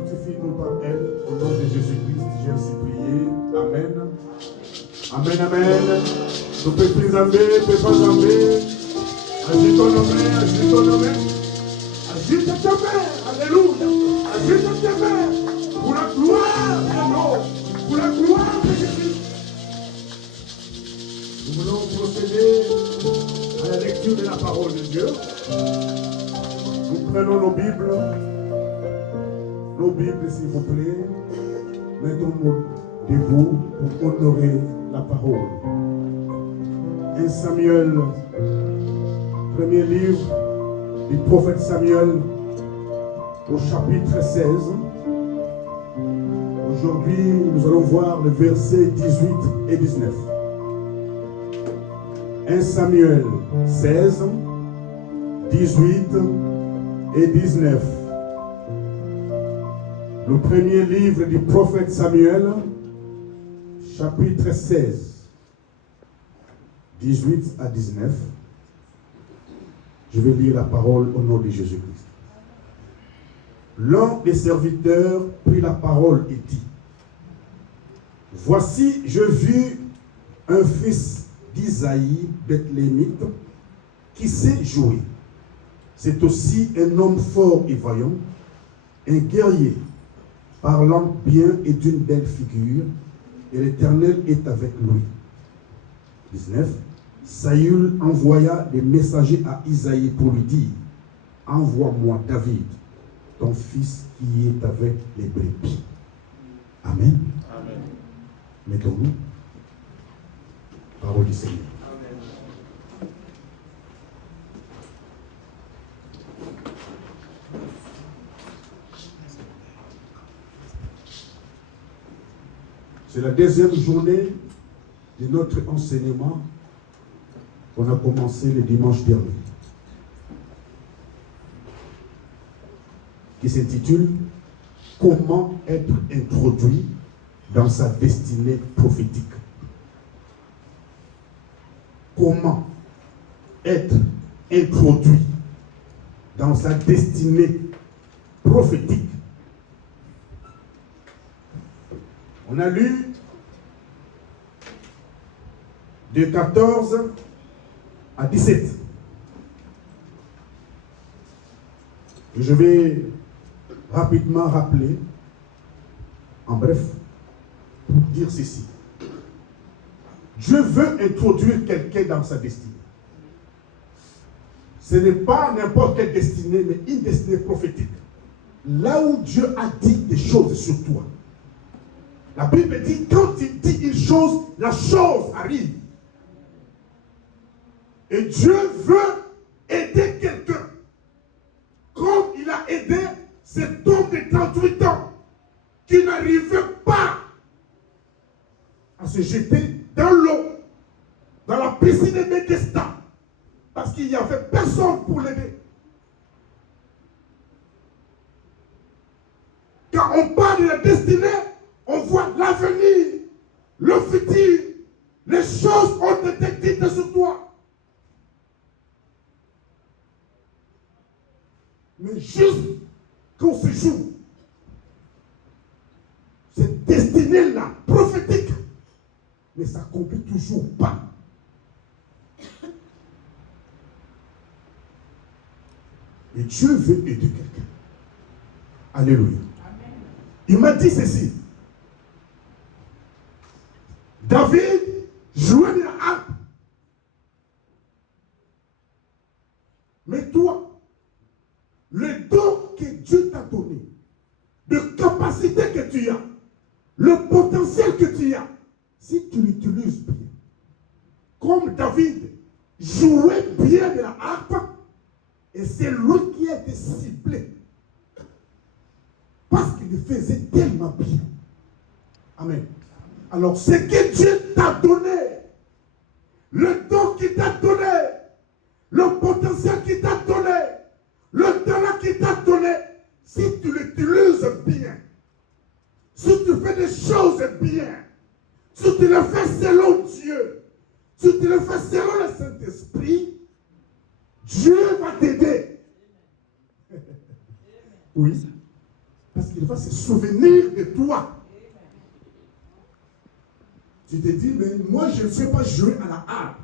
sanctifie-nous par elle. Au nom de Jésus-Christ, j'ai ainsi prié. Amen. Amen, amen. Nous pouvons enlever, peut pas enlever. Agite ton nom, agite ton nom. Agite ta main. Alléluia. Agite ta main. Pour la gloire de l'eau. Pour la gloire de Jésus. Nous voulons procéder à la lecture de la parole de Dieu. Nous prenons nos Bibles. Nos Bibles, s'il vous plaît. Mettons-nous debout pour honorer la parole. 1 Samuel, premier livre du prophète Samuel, au chapitre 16. Aujourd'hui, nous allons voir le verset 18 et 19. 1 Samuel 16, 18 et 19. Le premier livre du prophète Samuel, chapitre 16, 18 à 19. Je vais lire la parole au nom de Jésus-Christ. L'un des serviteurs prit la parole et dit: Voici, je vis un fils d'Isaïe, Bethlémite, qui sait jouer. C'est aussi un homme fort et vaillant, un guerrier, parlant bien et d'une belle figure, et l'Éternel est avec lui. 19. Saül envoya des messagers à Isaïe pour lui dire: Envoie-moi David, ton fils qui est avec les brebis. Amen. Amen. Mettons-nous. Parole du Seigneur. Amen. C'est la deuxième journée de notre enseignement qu'on a commencé le dimanche dernier, qui s'intitule « Comment être introduit dans sa destinée prophétique ». Comment être introduit dans sa destinée prophétique. On a lu de 14 à 17. Et je vais rapidement rappeler, en bref, pour dire ceci. Dieu veut introduire quelqu'un dans sa destinée. Ce n'est pas n'importe quelle destinée, mais une destinée prophétique. Là où Dieu a dit des choses sur toi. La Bible dit, quand il dit une chose, la chose arrive. Et Dieu veut aider quelqu'un. Comme il a aidé cet homme de 38 ans qui n'arrivait pas à se jeter dans l'eau, dans la piscine de Bethesda, parce qu'il n'y avait personne pour l'aider. Quand on parle de la destinée, on voit l'avenir, le futur, les choses ont été dites sur toi. Mais juste quand ce jour, cette destinée-là, prophétique, ne s'accomplit toujours pas. Et Dieu veut aider quelqu'un. Alléluia. Amen. Il m'a dit ceci. David jouait de la harpe. Mais toi, le don que Dieu t'a donné, de capacité que tu as, le potentiel que tu as, si tu l'utilises bien, comme David jouait bien de la harpe, et c'est lui qui a été ciblé, parce qu'il le faisait tellement bien. Amen. Alors, ce que Dieu t'a donné, le don qu'il t'a donné, le potentiel qu'il t'a donné, le talent qu'il t'a donné, si tu l'utilises bien, si tu fais des choses bien, si tu le fais selon Dieu, si tu le fais selon le Saint-Esprit, Dieu va t'aider. Oui. Parce Parce qu'il va se souvenir de toi. Tu te dis, mais moi je ne sais pas jouer à la harpe.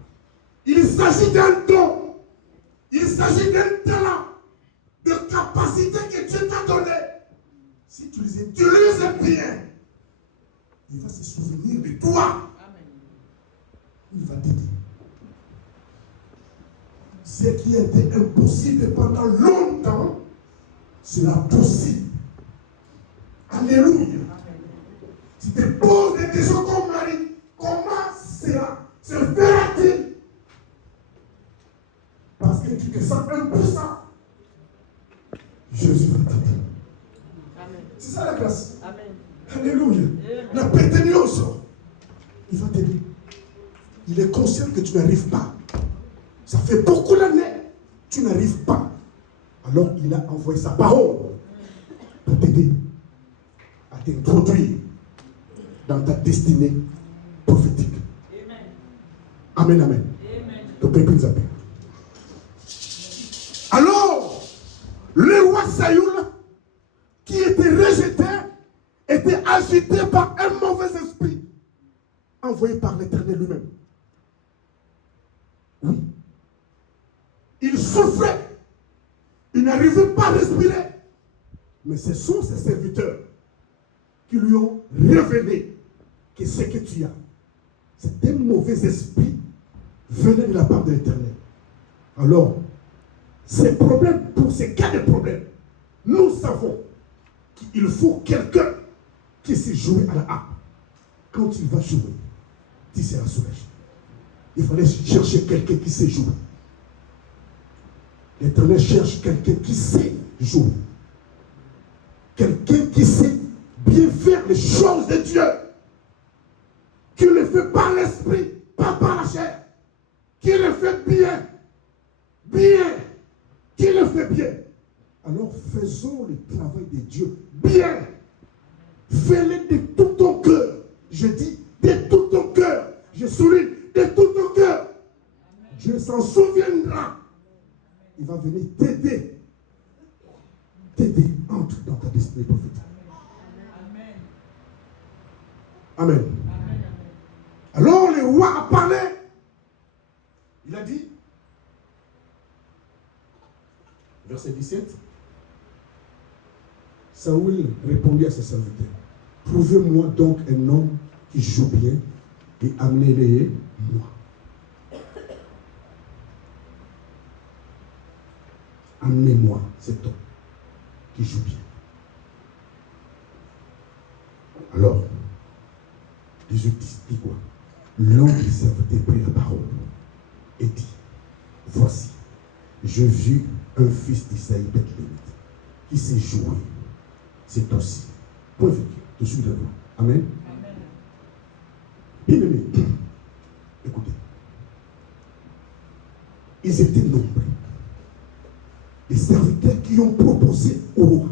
Il s'agit d'un don. Il s'agit d'un talent, de capacité que Dieu t'a donné. Si tu les utilises bien, il va se souvenir de toi. Il va t'aider. Ce qui a été impossible pendant longtemps sera possible. Alléluia. Si tu te poses des questions comme Marie, comment cela se fera-t-il? Parce que tu te sens impuissant. Jésus va t'aider. C'est ça la grâce. Amen. Alléluia. Amen. La péténiose, il va t'aider. Il est conscient que tu n'arrives pas. Ça fait beaucoup d'années. Tu n'arrives pas. Alors il a envoyé sa parole pour t'aider à t'introduire dans ta destinée prophétique. Amen, amen. Amen. Alors, le roi Saül, qui était rejeté, était agité par un mauvais esprit, envoyé par l'Éternel lui-même. Oui. Il souffrait. Il n'arrivait pas à respirer. Mais ce sont ses serviteurs qui lui ont révélé que ce que tu as, c'est un mauvais esprit venant de la part de l'Éternel. Alors, ces problèmes, pour ces cas de problèmes, nous savons qu'il faut quelqu'un qui sait jouer à la harpe. Quand tu vas jouer, tu seras soulagé. Il fallait chercher quelqu'un qui sait jouer. L'Éternel cherche quelqu'un qui sait jouer. Quelqu'un qui sait bien faire les choses de Dieu. Qui le fait par l'esprit, pas par la chair. Qui le fait bien. Bien. Qui le fait bien. Alors faisons le travail de Dieu bien. Fais-le de tout ton cœur. Je dis de tout ton cœur. Je souligne de tout ton cœur. Dieu s'en souviendra. Il va venir t'aider. T'aider. Entre dans ta destinée prophétique. Amen. Amen. Alors le roi a parlé. Il a dit, verset 17, Saül répondit à ses serviteurs, prouvez-moi donc un homme qui joue bien et amenez-le moi. Amenez-moi cet homme qui joue bien. Alors, 18 dit quoi? L'un des serviteurs prit la parole et dit, voici, je vis un fils d'Isaïe Bethlémite qui s'est joué. C'est aussi. Point virgule. Je suis de vous. Amen. Bien aimé, écoutez. Ils étaient nombreux. Les serviteurs qui ont proposé au roi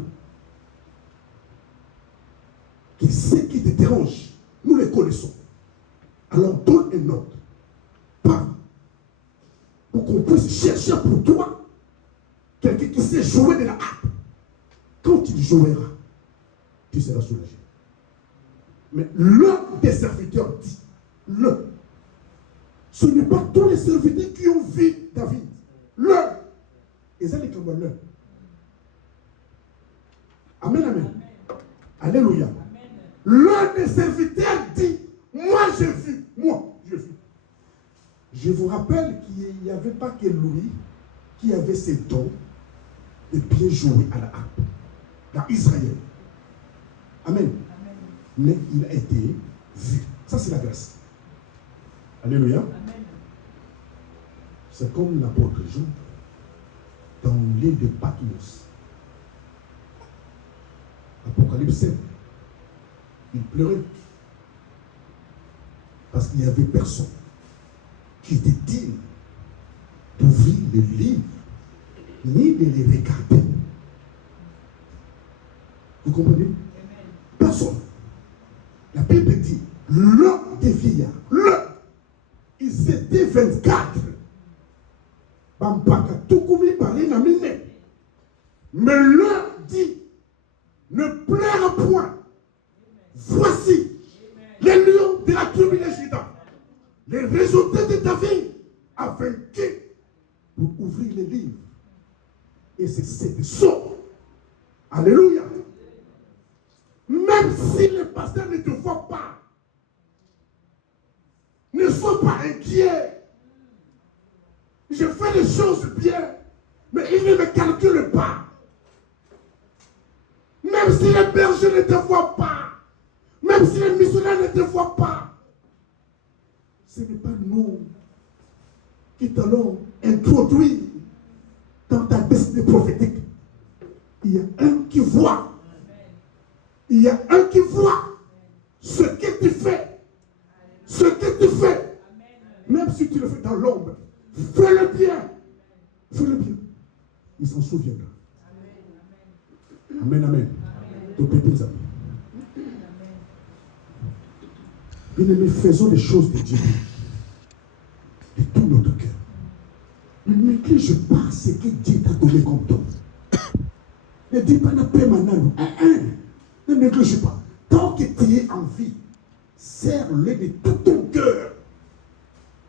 que ce qui te dérange, nous les connaissons. Alors donne un ordre. Parle. Pour qu'on puisse chercher pour toi quelqu'un qui sait jouer de la harpe. Quand il jouera, tu seras soulagé. Mais l'un des serviteurs dit, ce n'est pas tous les serviteurs qui ont vu David. L'un. Et ça, les l'un. Amen, amen. Alléluia. L'un des serviteurs dit, moi j'ai vu. Je vous rappelle qu'il n'y avait pas que lui qui avait ces dons de bien jouer à la harpe dans Israël. Amen. Mais il a été vu. Ça, c'est la grâce. Alléluia. Amen. C'est comme l'apôtre Jean dans l'île de Patmos. Apocalypse 7. Il pleurait parce qu'il n'y avait personne qui était digne d'ouvrir le livre ni de les regarder. Vous comprenez? Personne. La Bible dit, l'un des vieillards, ils étaient 24. Mais l'un dit, ne pleure de la tribu de Juda. Les résultats de David a vaincu pour ouvrir les livres. Et c'est des sauts. Alléluia. Même si le pasteur ne te voit pas, ne sois pas inquiet. Je fais les choses bien, mais il ne me calcule pas. Même si les bergers ne te voient pas, même si les missionnaires ne te voient pas, ce n'est pas nous qui t'allons introduire dans ta destinée prophétique. Il y a un qui voit. Il y a un qui voit ce que tu fais. Ce que tu fais. Même si tu le fais dans l'ombre, fais-le bien. Fais-le bien. Il s'en souviendra. Amen, amen. Bien-aimés, faisons les choses de Dieu de tout notre cœur. Ne néglige pas ce que Dieu t'a donné comme don. Ne dis pas, n'a pas maintenant. Ne néglige pas. Tant que tu es en vie, serre-le de tout ton cœur.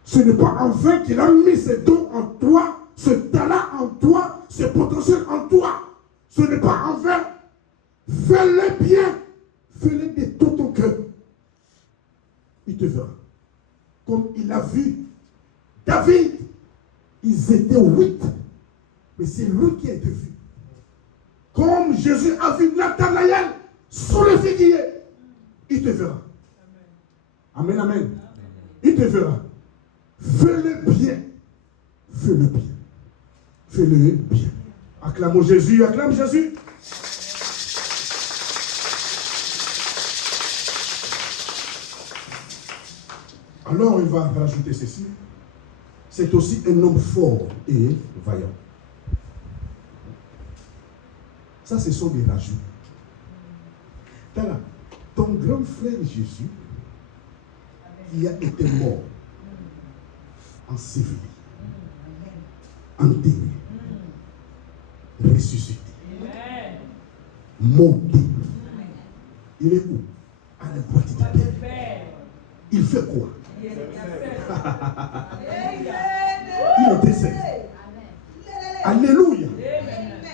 Ce n'est pas en vain qu'il a mis ce don en toi, ce talent en toi, ce potentiel en toi. Ce n'est pas en vain. Fais-le bien. Fais-le de tout ton cœur. Il te verra. Comme il a vu David, ils étaient 8. Mais c'est lui qui a été vu. Comme Jésus a vu Nathanaël sous le figuier, il te verra. Amen, amen. Il te verra. Fais-le bien. Fais-le bien. Fais-le bien. Acclamons Jésus, acclame Jésus. Alors il va rajouter ceci. C'est aussi un homme fort et vaillant. Ça, ce sont des rajouts. Ton grand frère Jésus, qui a été mort, enseveli, enterré, ressuscité, monté. Il est où? À la droite du Père. Il fait quoi? Il intercède. Alléluia.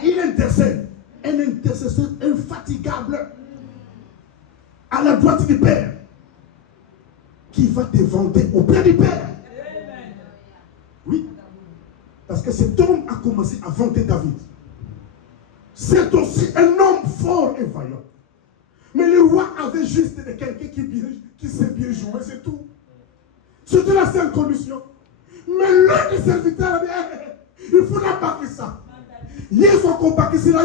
Il intercède. Un intercesseur infatigable à la droite du Père qui va te vanter auprès du Père. Oui. Parce que cet homme a commencé à vanter David. C'est aussi un homme fort et vaillant. Mais le roi avait juste quelqu'un qui sait bien jouer, c'est tout. C'était la seule condition. Mais l'un des serviteurs a dit, il faut n'importe ça. Ils sont combattus là,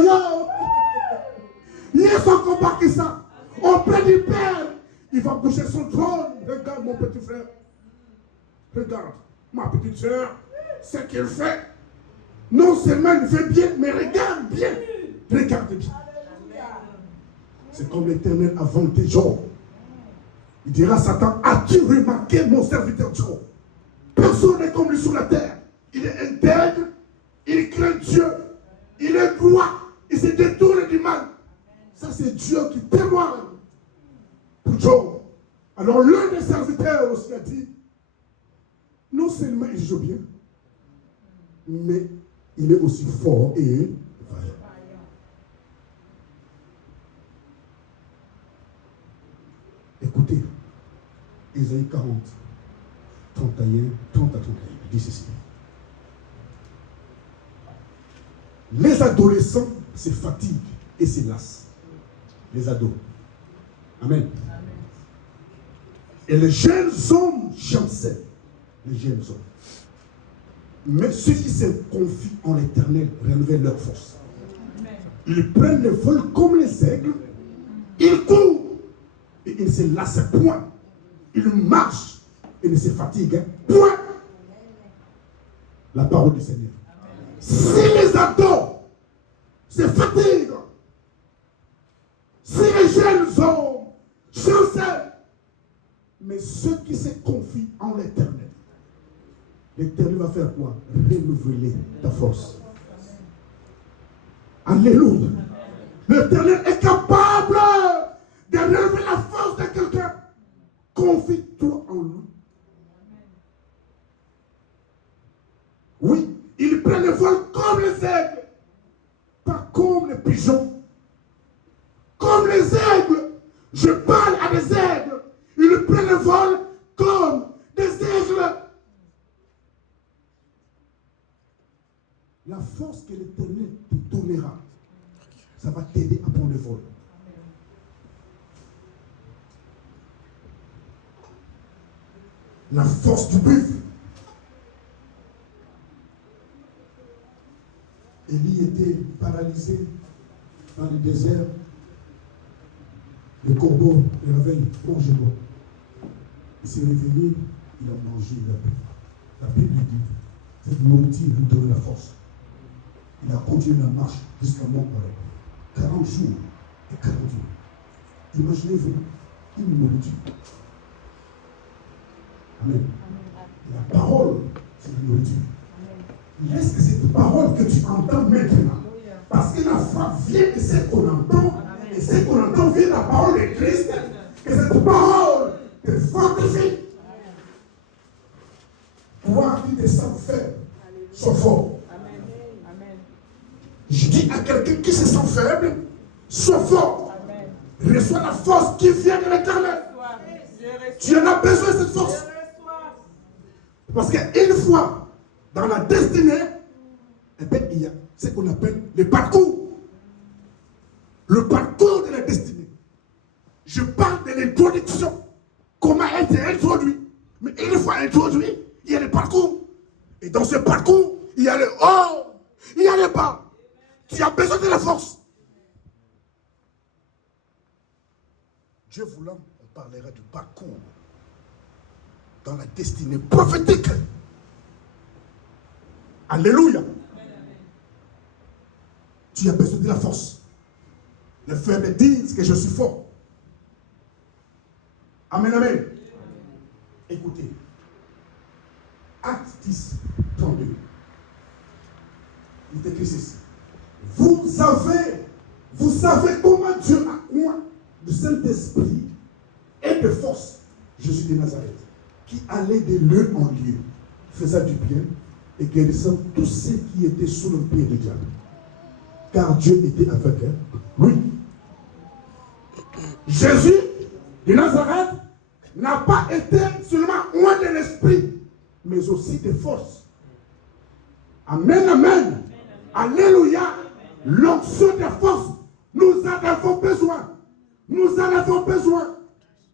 ils sont combattus ça. Auprès du Père, il va bouger son trône. Regarde mon petit frère. Regarde ma petite soeur. Ce qu'il fait. Non seulement il fait bien, mais regarde bien. Regarde bien. C'est comme l'Éternel a vanté Job. Il dira à Satan, as-tu remarqué mon serviteur Job? Personne n'est comme lui sur la terre. Il est intègre, il craint Dieu, il est droit, il se détourne du mal. Ça c'est Dieu qui témoigne pour Job. Alors l'un des serviteurs aussi a dit, non seulement il joue bien, mais il est aussi fort et vaillant. Écoutez, Ésaïe 40, 30 à 31, il dit ceci. Les adolescents se fatiguent et se lassent. Les ados. Amen. Et les jeunes hommes chancellent. Les jeunes hommes. Mais ceux qui se confient en l'Éternel renouvellent leur force. Ils prennent le vol comme les aigles. Ils courent. Et ils ne se lassent point. Ils marchent et ne se fatiguent point. La parole du Seigneur. Si les ados se fatiguent, si les jeunes hommes chancellent, mais ceux qui se confient en l'Éternel, l'Éternel va faire quoi? Renouveler ta force. Alléluia. L'Éternel est capable de renouveler la force de quelqu'un. Confie comme les aigles. Je parle à des aigles. Ils prennent le vol comme des aigles. La force que l'Éternel te donnera, ça va t'aider à prendre le vol. La force du buffle. Élie était paralysé dans le désert. Le corbeau le réveille, mangez-moi. Il s'est réveillé, il a mangé, il a bu. La Bible dit, cette nourriture lui donne la force. Il a continué la marche jusqu'à Mont-Horeb. 40 jours et 40 jours. Imaginez-vous une nourriture. Amen. La parole, c'est la nourriture. Laisse que cette parole que tu entends maintenant, parce que la foi vient de ce qu'on entend, et ce qu'on entend vient de la parole de Christ, que cette parole te fortifie. Toi qui te sens faible, sois fort. Je dis à quelqu'un qui se sent faible, sois fort. Reçois la force qui vient de l'Éternel. Tu en as besoin de cette force. Parce qu'une fois dans la destinée, eh bien, il y a ce qu'on appelle le parcours. Le parcours de la destinée. Je parle de l'introduction. Comment être introduit. Mais une fois introduit, il y a le parcours. Et dans ce parcours, il y a le haut, il y a le bas. Tu as besoin de la force. Dieu voulant, on parlera du parcours dans la destinée prophétique. Alléluia. Tu as besoin de la force. Les faibles disent que je suis fort. Amen, amen. Écoutez. Acte 10, 32. Il est écrit ceci. Vous savez comment Dieu a oint de Saint-Esprit et de force Jésus de Nazareth, qui allait de lieu en lieu, faisant du bien et guérissant tous ceux qui étaient sous l'empire du diable. Car Dieu était avec eux. Oui. Jésus de Nazareth n'a pas été seulement oint de l'esprit, mais aussi de force. Amen, amen. Alléluia. L'onction de force, nous en avons besoin. Nous en avons besoin.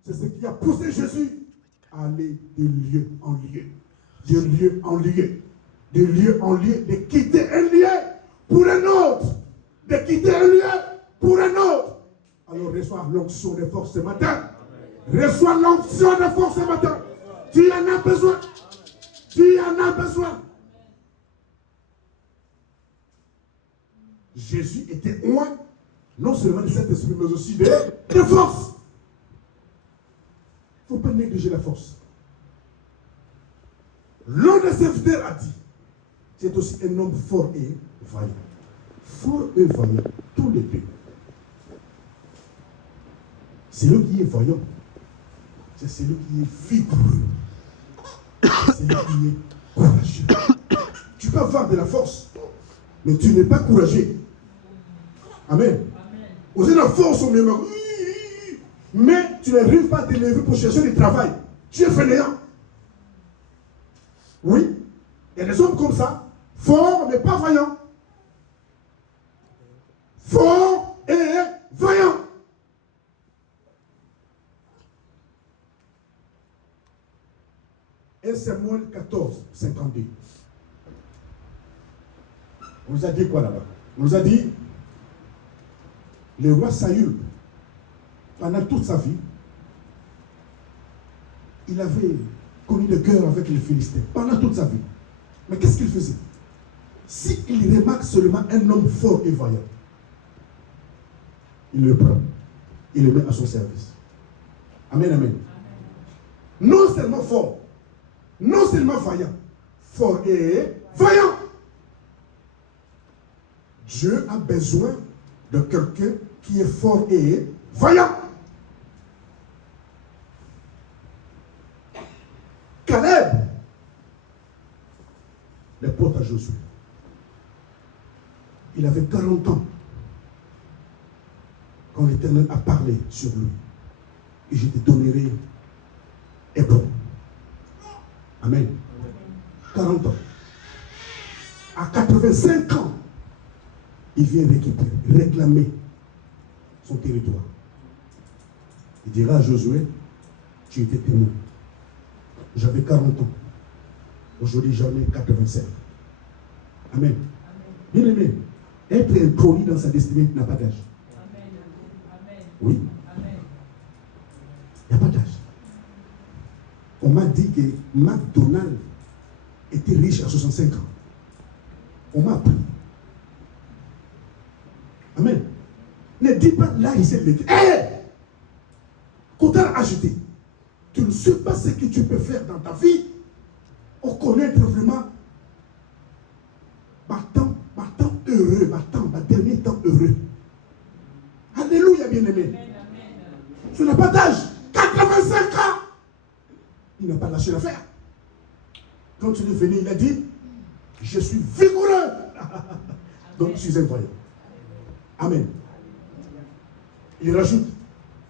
C'est ce qui a poussé Jésus à aller de lieu en lieu. De lieu en lieu. De lieu en lieu. De quitter un lieu pour un autre. De quitter un lieu pour un autre. Alors reçois l'onction de force ce matin. Reçois l'onction de force ce matin. Tu en as besoin. Tu en as besoin. Jésus était oint, non seulement de cet esprit, mais aussi de force. Il ne faut pas négliger la force. L'un des serviteurs a dit, c'est aussi un homme fort et vaillant. Fort et vaillant, tous les deux. C'est lui qui est vaillant. C'est celui qui est vigoureux. C'est celui qui est courageux. Tu peux avoir de la force, mais tu n'es pas courageux. Amen. Vous avez la force au mémoire. Mais tu n'arrives pas à te lever pour chercher du travail. Tu es fainéant. Oui. Il y a des hommes comme ça. Forts mais pas vaillants. Forts et vaillants. Et Samuel 14, 52. On nous a dit quoi là-bas? On nous a dit le roi Saül, pendant toute sa vie, il avait connu de guerre avec les Philistins, pendant toute sa vie. Mais qu'est-ce qu'il faisait? S'il remarque seulement un homme fort et vaillant, il le prend, il le met à son service. Amen, amen. Non seulement fort, non seulement vaillant, fort et vaillant. Dieu a besoin de quelqu'un qui est fort et vaillant. Caleb, l'apôtre à Josué, il avait 40 ans quand quand l'Éternel a parlé sur lui. Et je te donnerai Hébron. Amen. 40 ans. À 85 ans, il vient réclamer son territoire. Il dira à Josué, tu étais témoin. J'avais 40 ans. Aujourd'hui, j'en ai 87. Amen. Bien aimé, être introduit dans sa destinée n'a pas d'âge. Oui. Il n'y a pas d'âge. On m'a dit que McDonald's était riche à 65 ans. On m'a appris. Amen. Ne dis pas là, il s'est levé. Quand tu as acheté, tu ne sais pas ce que tu peux faire dans ta vie pour connaître vraiment ma temps heureux, ma dernier temps heureux. Alléluia, bien-aimé. Tu n'as pas d'âge. 85 ans. Il n'a pas lâché l'affaire. Quand il est venu, il a dit, je suis vigoureux. Donc, je suis un voyant. Amen. Il rajoute,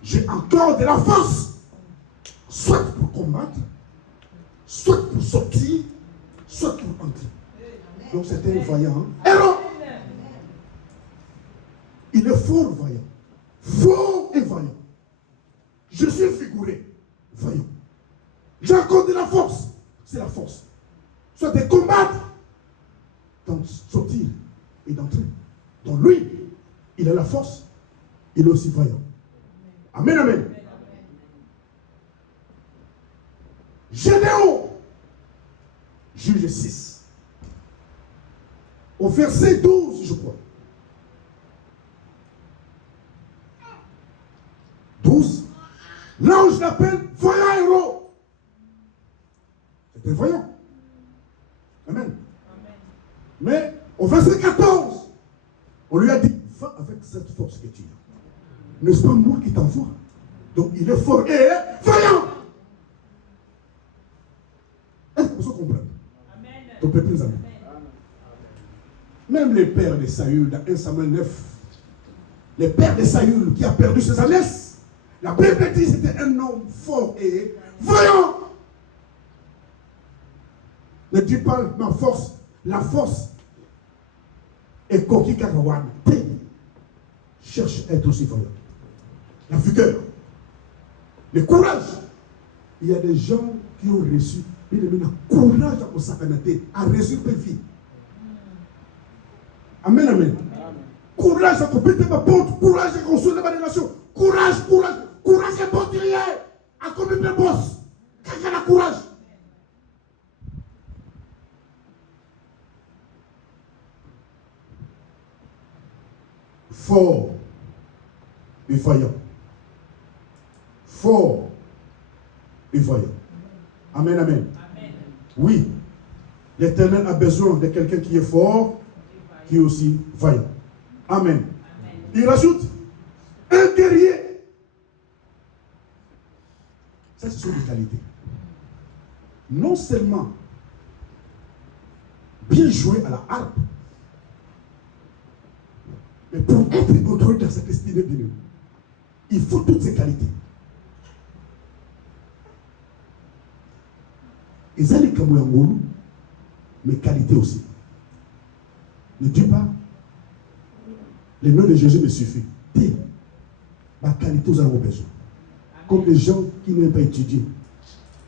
j'ai encore de la force, soit pour combattre, soit pour sortir, soit pour entrer. Donc, c'était un voyant. Héros. Il est fort voyant. Fort et voyant. Je suis figuré, voyant. J'ai encore de la force. C'est la force. Soit de combattre, d'en sortir et d'entrer. Donc lui, il a la force, il est aussi voyant. Amen, amen. Gédéon, Juge 6. Au verset 12, je crois. 12. L'ange l'appelle voyant héros. C'était voyant. Amen. Mais au verset 14, on lui a dit, va avec cette force que tu as. N'est-ce pas moi qui t'envoie? Donc il est fort et voyant. Est-ce que vous comprenez? Donc, peuple, amis. Même les pères de Saül, dans 1 Samuel 9, les pères de Saül qui a perdu ses alliances, la Bible dit que c'était un homme fort et voyant. Ne dis pas ma force, la force est coquille cacahuète. Cherche à être aussi voyant. La vigueur, le courage. Il y a des gens qui ont reçu le courage à s'accanater, à résoudre des vies. Amen, amen. Courage à compléter ma porte, courage à construire ma nation. Courage à porter à commettre mes boss. Quelqu'un a courage. Fort et voyant. Fort et voyant. Amen, amen. Oui, l'Éternel a besoin de quelqu'un qui est fort, qui est aussi vaillant. Amen. Il rajoute un guerrier. Ça, ce sont des qualités. Non seulement bien jouer à la harpe, mais pour être introduit dans cette destinée de nous, il faut toutes ces qualités. Ils allaient comme un goulou, mais qualité aussi. Ne dis pas, le nom de Jésus me suffit. Dis, ma qualité, vous avez besoin. Comme les gens qui n'aiment pas étudier.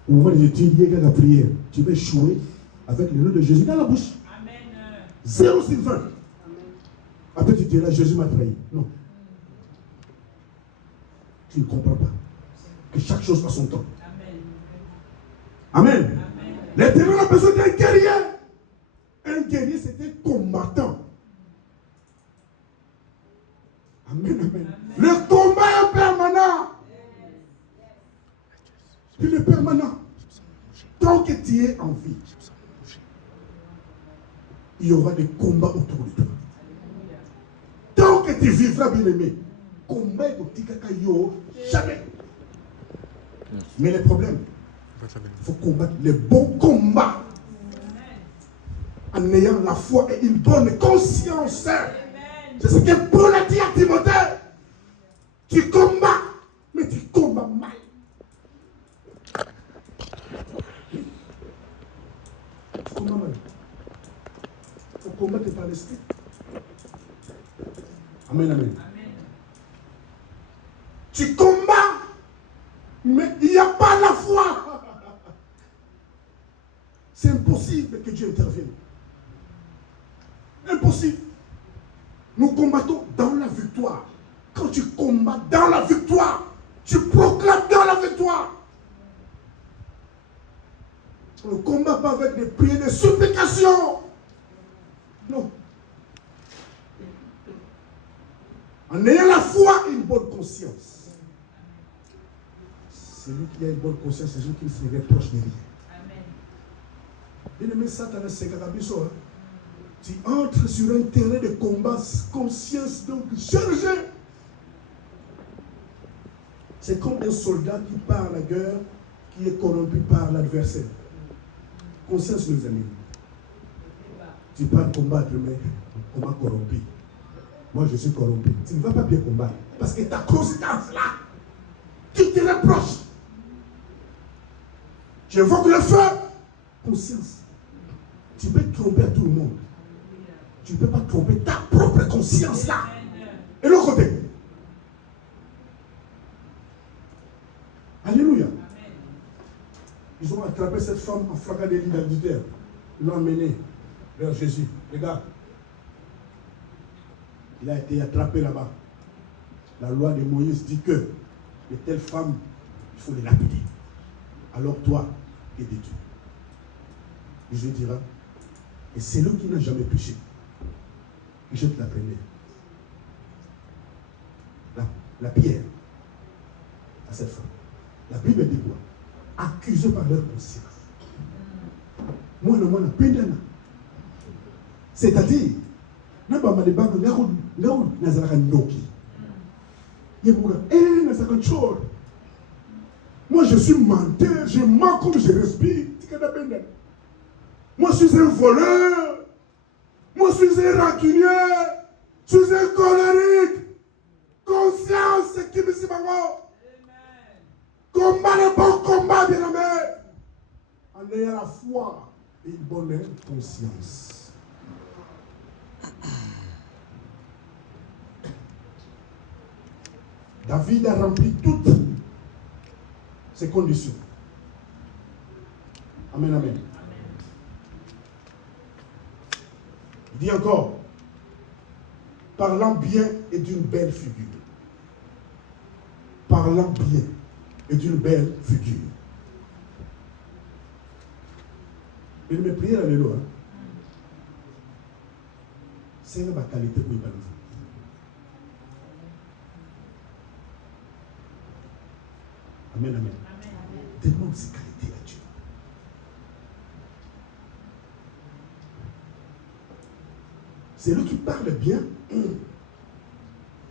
Au moment où j'étudie la prière, tu vas échouer avec le nom de Jésus dans la bouche. Amen. 0 sur 20. Après, tu diras, Jésus m'a trahi. Non. Tu ne comprends pas. Que chaque chose a son temps. Amen. Amen. L'Éternel a besoin d'un guerrier. Un guerrier, c'était combattant. Amen, amen. Le combat est permanent. Il est permanent. Tant que tu es en vie, il y aura des combats autour de toi. Tant que tu vivras, bien aimé, combat au Tikakayo, jamais. Mais le problème, il faut combattre les bons combats en ayant la foi et une bonne conscience. C'est ce que Paul a dit à Timothée. Tu combats, mais tu combats mal. Tu combats mal. Il faut combattre par l'esprit. Amen, amen. Tu combats, mais il n'y a pas la foi. C'est impossible que Dieu intervienne. Impossible. Nous combattons dans la victoire. Quand tu combats dans la victoire, tu proclames dans la victoire. On ne combat pas avec des prières, des supplications. Non. En ayant la foi et une bonne conscience. Celui qui a une bonne conscience, c'est celui qui ne se reproche de rien. Bien aimé, Satan, c'est Kakabiso. Tu entres sur un terrain de combat, conscience donc chargée. C'est comme un soldat qui part à la guerre, qui est corrompu par l'adversaire. Conscience, mes amis. Tu pars combattre, mais combat corrompu. Moi, je suis corrompu. Tu ne vas pas bien combattre. Parce que ta conscience là, tu te reproches. Tu évoques le feu. Conscience. Tu peux tromper à tout le monde. Tu ne peux pas tromper ta propre conscience là. Et l'autre côté. Alléluia. Ils ont attrapé cette femme en flagrant délit d'adultère. Ils l'ont emmenée vers Jésus. Regarde. Il a été attrapé là-bas. La loi de Moïse dit que de telles femmes, il faut les lapider. Alors toi, aide-tu. Jésus dira, et c'est celui qui n'a jamais péché, qui jette la première. La pierre à cette femme. La Bible dit quoi? Accusés par leur conscience. Moi, le monde a peine. C'est-à-dire, moi, je suis menteur, je mens comme je respire. Moi, je suis un voleur. Moi, je suis un rancunier. Je suis un colérique. Conscience, c'est qui me dit, combat le bon combat, bien aimé. En ayant la foi et une bonne conscience. David a rempli toutes ces conditions. Amen, amen. Il dit encore, parlant bien et d'une belle figure. Parlant bien et d'une belle figure. Il me prière, alléluia. C'est ma qualité pour y parler. Amen, amen. Demande ces qualités à Dieu. C'est lui qui parle bien.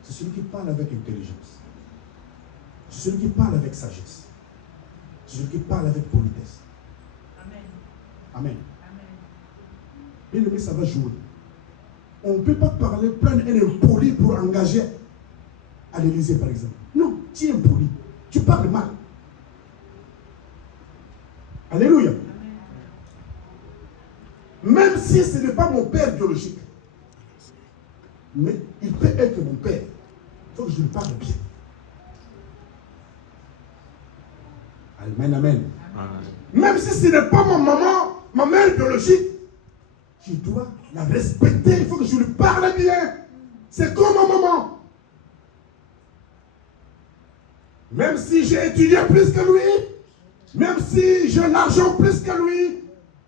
C'est celui qui parle avec intelligence. C'est celui qui parle avec sagesse. C'est celui qui parle avec politesse. Amen. Amen. Bien aimé, ça va jouer. On ne peut pas parler plein et impoli pour engager à l'Élysée, par exemple. Non, tu es impoli. Tu parles mal. Alléluia. Amen. Même si ce n'est pas mon père biologique, mais il peut être mon père. Il faut que je lui parle bien. Amen, amen. Même si ce n'est pas ma maman, ma mère biologique, je dois la respecter. Il faut que je lui parle bien. C'est comme ma maman. Même si j'ai étudié plus que lui, même si j'ai l'argent plus que lui,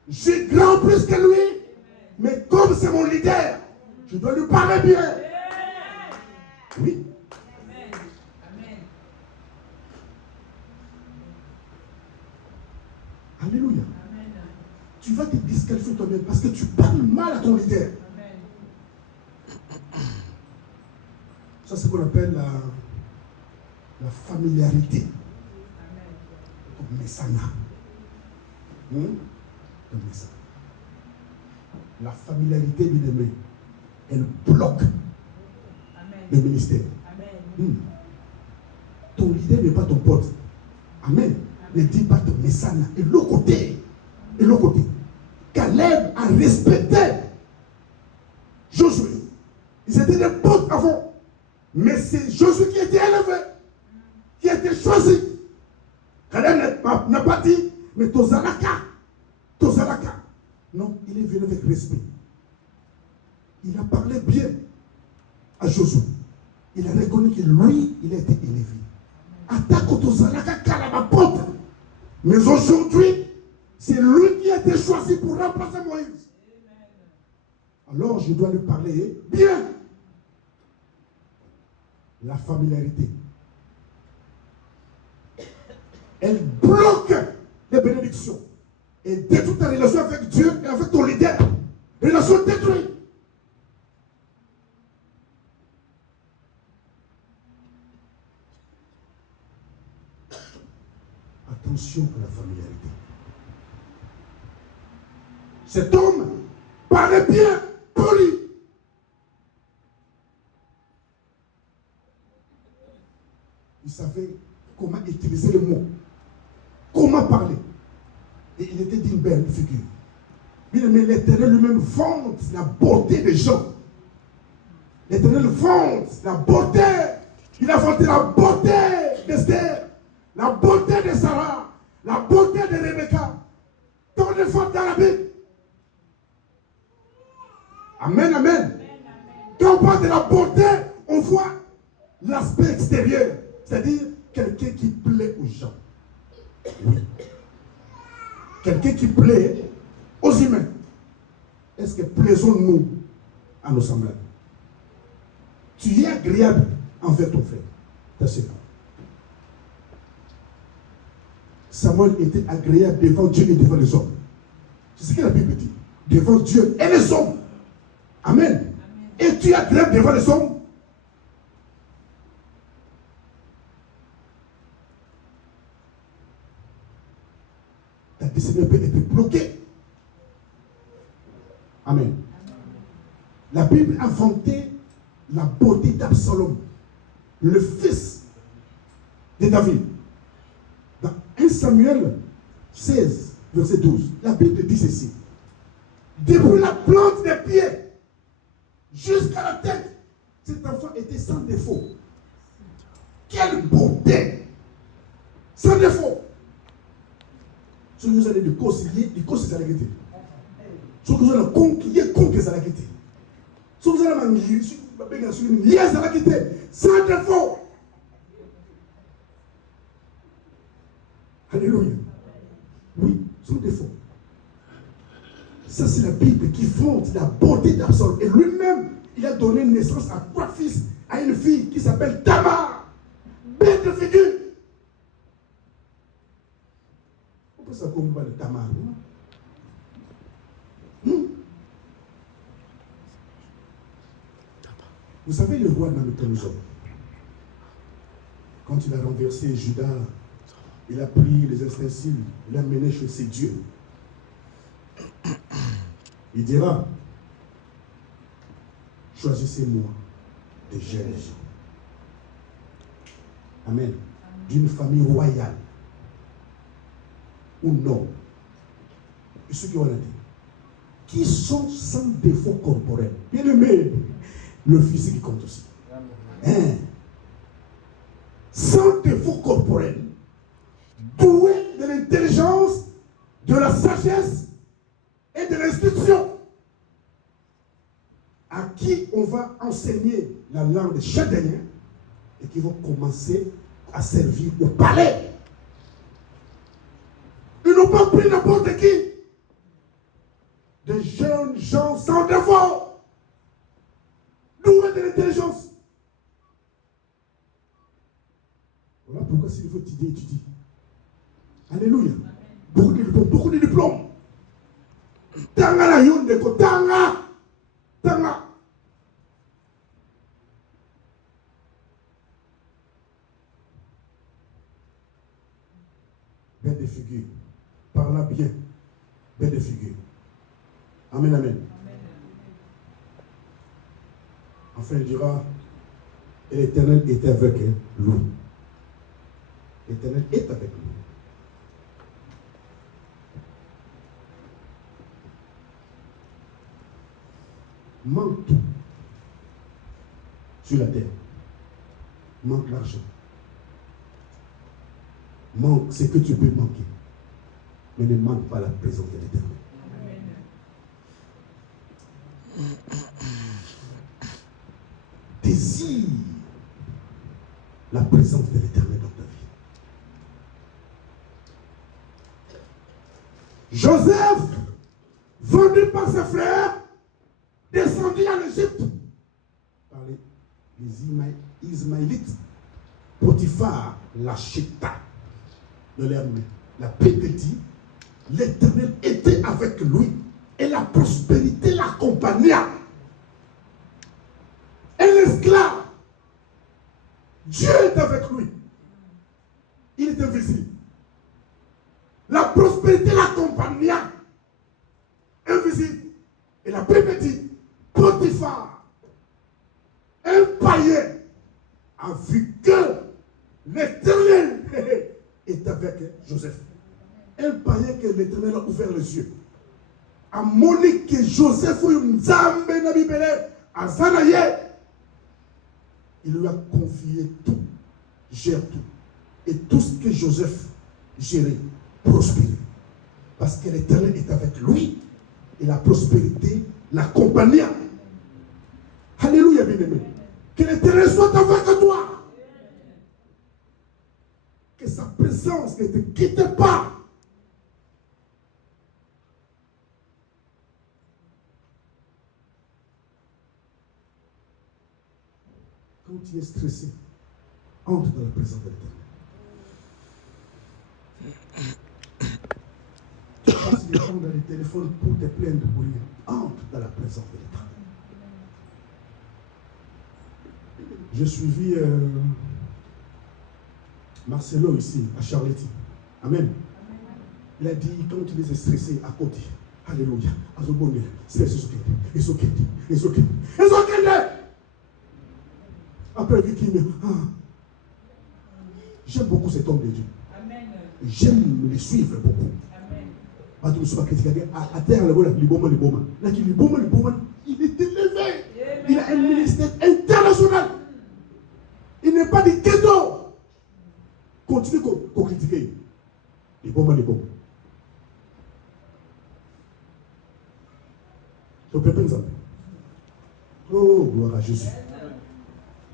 j'ai grand plus que lui, mais comme c'est mon leader, je dois lui parler bien. Oui. Alléluia. Amen. Tu vas te disqualifier toi-même parce que tu parles mal à ton leader. Amen. Ça, c'est ce qu'on appelle la familiarité. Amen. Comme Messana. Comme Messana. La familiarité, bien aimé, elle bloque Amen. Le ministère. Amen. ton leader n'est pas ton pote. Amen. Ne dis pas ton message. Et l'autre côté. Et l'autre côté. Caleb a respecté Josué. Ils étaient des potes avant. Mais c'est Josué qui était élevé. Qui a été choisi. Caleb n'a pas dit, mais Tozalaka. Tozalaka. Non, il est venu avec respect. Il a parlé bien à Josué. Il a reconnu que lui, il a été élevé. Attaque Tozalaka Kalabapote. Mais aujourd'hui, c'est lui qui a été choisi pour remplacer Moïse. Alors je dois lui parler bien. La familiarité. Elle bloque les bénédictions. Et détruit ta relation avec Dieu et avec ton leader. Relation détruite. Attention à la familiarité. Cet homme paraît bien poli. Il savait comment utiliser les mots, comment parler. Et il était d'une belle figure. Mais l'Éternel lui-même vante la beauté des gens. L'Éternel vante la beauté. Il a vanté la beauté d'Esther, la beauté de Sarah, la beauté de Rebecca. Tant de fois dans la Bible. Amen, amen. Quand on parle de la beauté, on voit l'aspect extérieur. C'est-à-dire quelqu'un qui plaît aux gens. Oui. Quelqu'un qui plaît aux humains. Est-ce que plaisons-nous à nos semblables? Tu es agréable envers ton frère. C'est ça. Samuel était agréable devant Dieu et devant les hommes. C'est ce que la Bible dit. Devant Dieu et les hommes. Amen. Et tu es agréable devant les hommes. Ta destinée peut être bloquée. Amen. La Bible a vanté la beauté d'Absalom, le fils de David. Dans 1 Samuel 16, verset 12, la Bible dit ceci. Depuis la plante des pieds jusqu'à la tête, cet enfant était sans défaut. Quelle beauté! Sans défaut. Si vous allez le concilier, il concile à la guetter. Si vous allez le conquiller, conquiller à la guetter. Si vous allez une liaise à la guetter, sans défaut. Alléluia. Oui, sans défaut. Ça, c'est la Bible qui fonde la beauté d'Absalom. Et lui-même, il a donné naissance à 3 fils, à une fille qui s'appelle Tamar. Bête de figure. On peut savoir comment on parle de Tamar. Vous savez le roi Nabuchodonosor, quand il a renversé Juda, il a pris les ustensiles, il l'a mené chez ses dieux. Il dira, choisissez-moi des jeunes gens. Amen. D'une famille royale. Ou non. Et ceux qui ont dit, qui sont sans défaut corporel. Bien aimé, le physique compte aussi. Hein? Sans défaut corporel. Doué de l'intelligence, de la sagesse et de l'instruction. À qui on va enseigner la langue des Chaldéens et qui vont commencer à servir au palais. Ils n'ont pas pris n'importe qui. Des jeunes gens sans défaut. Doués de l'intelligence. Voilà pourquoi s'il faut t'aider, étudier. Alléluia. Beaucoup de diplômes. Tanga la yonde ko tanga. Tanga. Bête de figure. Parla bien. Bête de figure. Amen, amen. Enfin, il dira, et l'Éternel était avec lui. L'Éternel est avec lui. Manque tout sur la terre. Manque l'argent. Manque ce que tu peux manquer. Mais ne manque pas la présence de l'Éternel. Désire la présence de l'Éternel dans ta vie. Joseph, vendu par ses frères, descendu en Égypte par les Ismaélites. Potiphar l'acheta de leurs mains. La Bible dit, l'Éternel était avec lui et la prospérité l'accompagna. Un esclave, Dieu est avec lui. Il est invisible. La prospérité l'accompagna. Invisible. Et la Bible dit, Potiphar, un païen, a vu que l'Éternel est avec Joseph. Un païen que l'Éternel a ouvert les yeux. A montré que Joseph il lui a confié tout, gère tout. Et tout ce que Joseph gérait, prospérait. Parce que l'Éternel est avec lui et la prospérité l'accompagna. Alléluia, bien-aimé. Que l'Éternel soit avec toi. Que sa présence ne te quitte pas. Quand tu es stressé, entre dans la présence de l'Éternel. Tu passes le temps dans le téléphone pour te plaindre pour rien. Entre dans la présence de l'Éternel. J'ai suivi Marcelo ici, à Charletti. Amen. Il a dit, quand tu es stressé à côté, alléluia, c'est ok. Après, j'aime beaucoup cet homme de Dieu. J'aime le suivre beaucoup. À terre, il est élevé. Il a un ministère international. Il n'est pas du ghetto. Continue à critiquer. Les bons. Je peux penser. Oh, gloire à Jésus.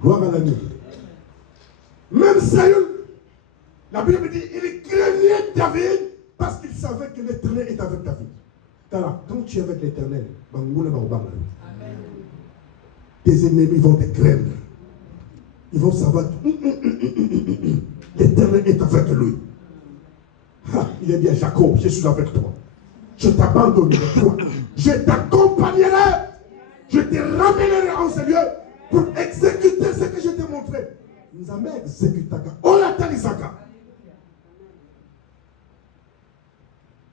Gloire à l'agneau. Même Saül, la Bible dit, il craignait David parce qu'il savait que l'Éternel est avec David. Quand tu es avec l'Éternel, tes ennemis vont te craindre. Ils vont savoir que l'Éternel est avec lui. Il a dit à Jacob, je suis avec toi. Je t'abandonnerai toi. Je t'accompagnerai. Je te ramènerai en ce lieu pour exécuter ce que je t'ai montré. Nous allons exécuter. On l'attend Isaka.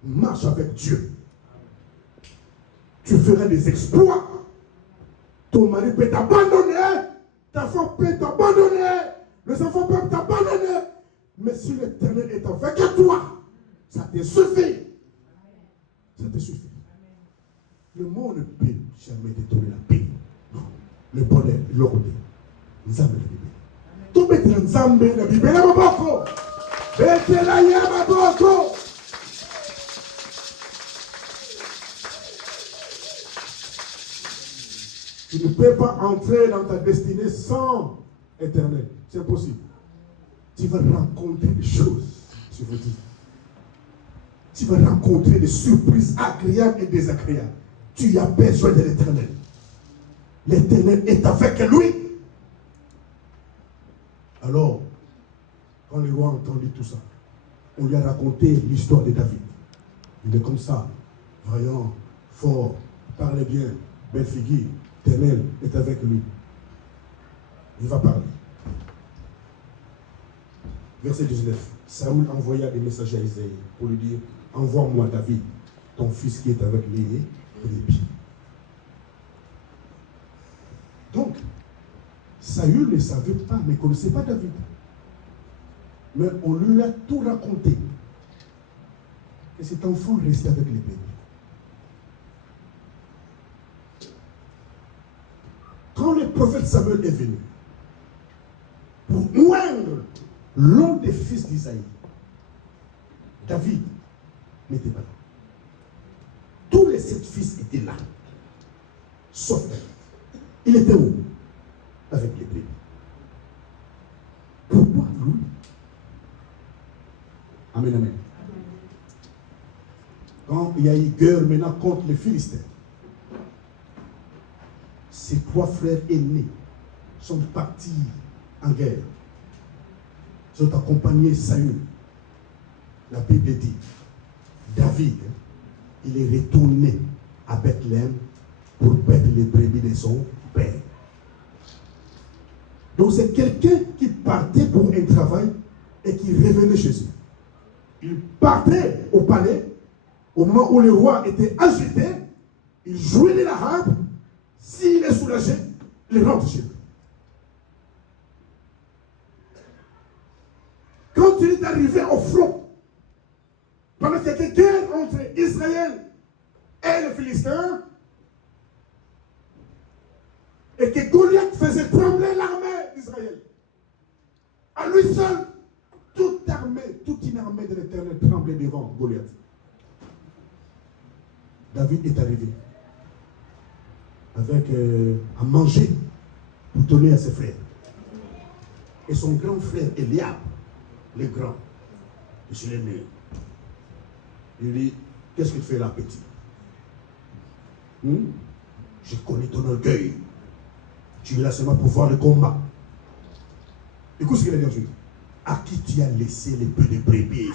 Marche avec Dieu. Tu feras des exploits. Ton mari peut t'abandonner. Ta femme peut t'abandonner. Les enfants peuvent t'abandonner. Mais si l'Éternel est avec toi, ça te suffit. Ça te suffit. Le monde ne peut jamais te donner la paix. Non. Le bonheur, l'ordre. Nzambe la Bible. Tout mettre Nzambe la Bible. La maboko. Bete la ya maboko. Tu ne peux pas entrer dans ta destinée sans Éternel. C'est impossible. Tu vas rencontrer des choses, je vous dis. Tu vas rencontrer des surprises agréables et désagréables. Tu as besoin de l'Éternel. L'Éternel est avec lui. Alors, quand le roi a entendu tout ça, on lui a raconté l'histoire de David. Il est comme ça, vaillant, fort, parle bien, belle figure. L'Éternel est avec lui. Il va parler. Verset 19. Saül envoya des messagers à Isaïe pour lui dire, envoie-moi David, ton fils qui est avec les brebis. Donc, Saül ne savait pas, ne connaissait pas David. Mais on lui a tout raconté. Et cet enfant restait avec les bébés. Quand le prophète Samuel est venu pour oindre l'un des fils d'Isaïe, David n'était pas là. Tous les 7 fils étaient là, sauf David. Il était où? Avec les bébés. Pourquoi lui? Amen, amen. Quand il y a eu guerre maintenant contre les Philistins, ses 3 frères aînés sont partis en guerre. Ils ont accompagné Saül. La Bible dit, David, il est retourné à Bethléem pour perdre les brebis de son père. Donc c'est quelqu'un qui partait pour un travail et qui revenait chez eux. Il partait au palais, au moment où le roi était agité, il jouait de la harpe, s'il est soulagé, il rentre chez lui. Quand il est arrivé au front, pendant qu'il y a une guerre entre Israël et les Philistins, et que Goliath faisait trembler l'armée d'Israël. À lui seul, toute une armée de l'Éternel tremblait devant Goliath. David est arrivé avec à manger pour donner à ses frères. Et son grand frère Eliab, le grand, je suis l'aîné. Il dit, qu'est-ce que tu fais là, petit? Je connais ton orgueil. Tu es là seulement pour voir le combat. Écoute ce qu'il a dit ensuite. À qui tu as laissé les peu de brebis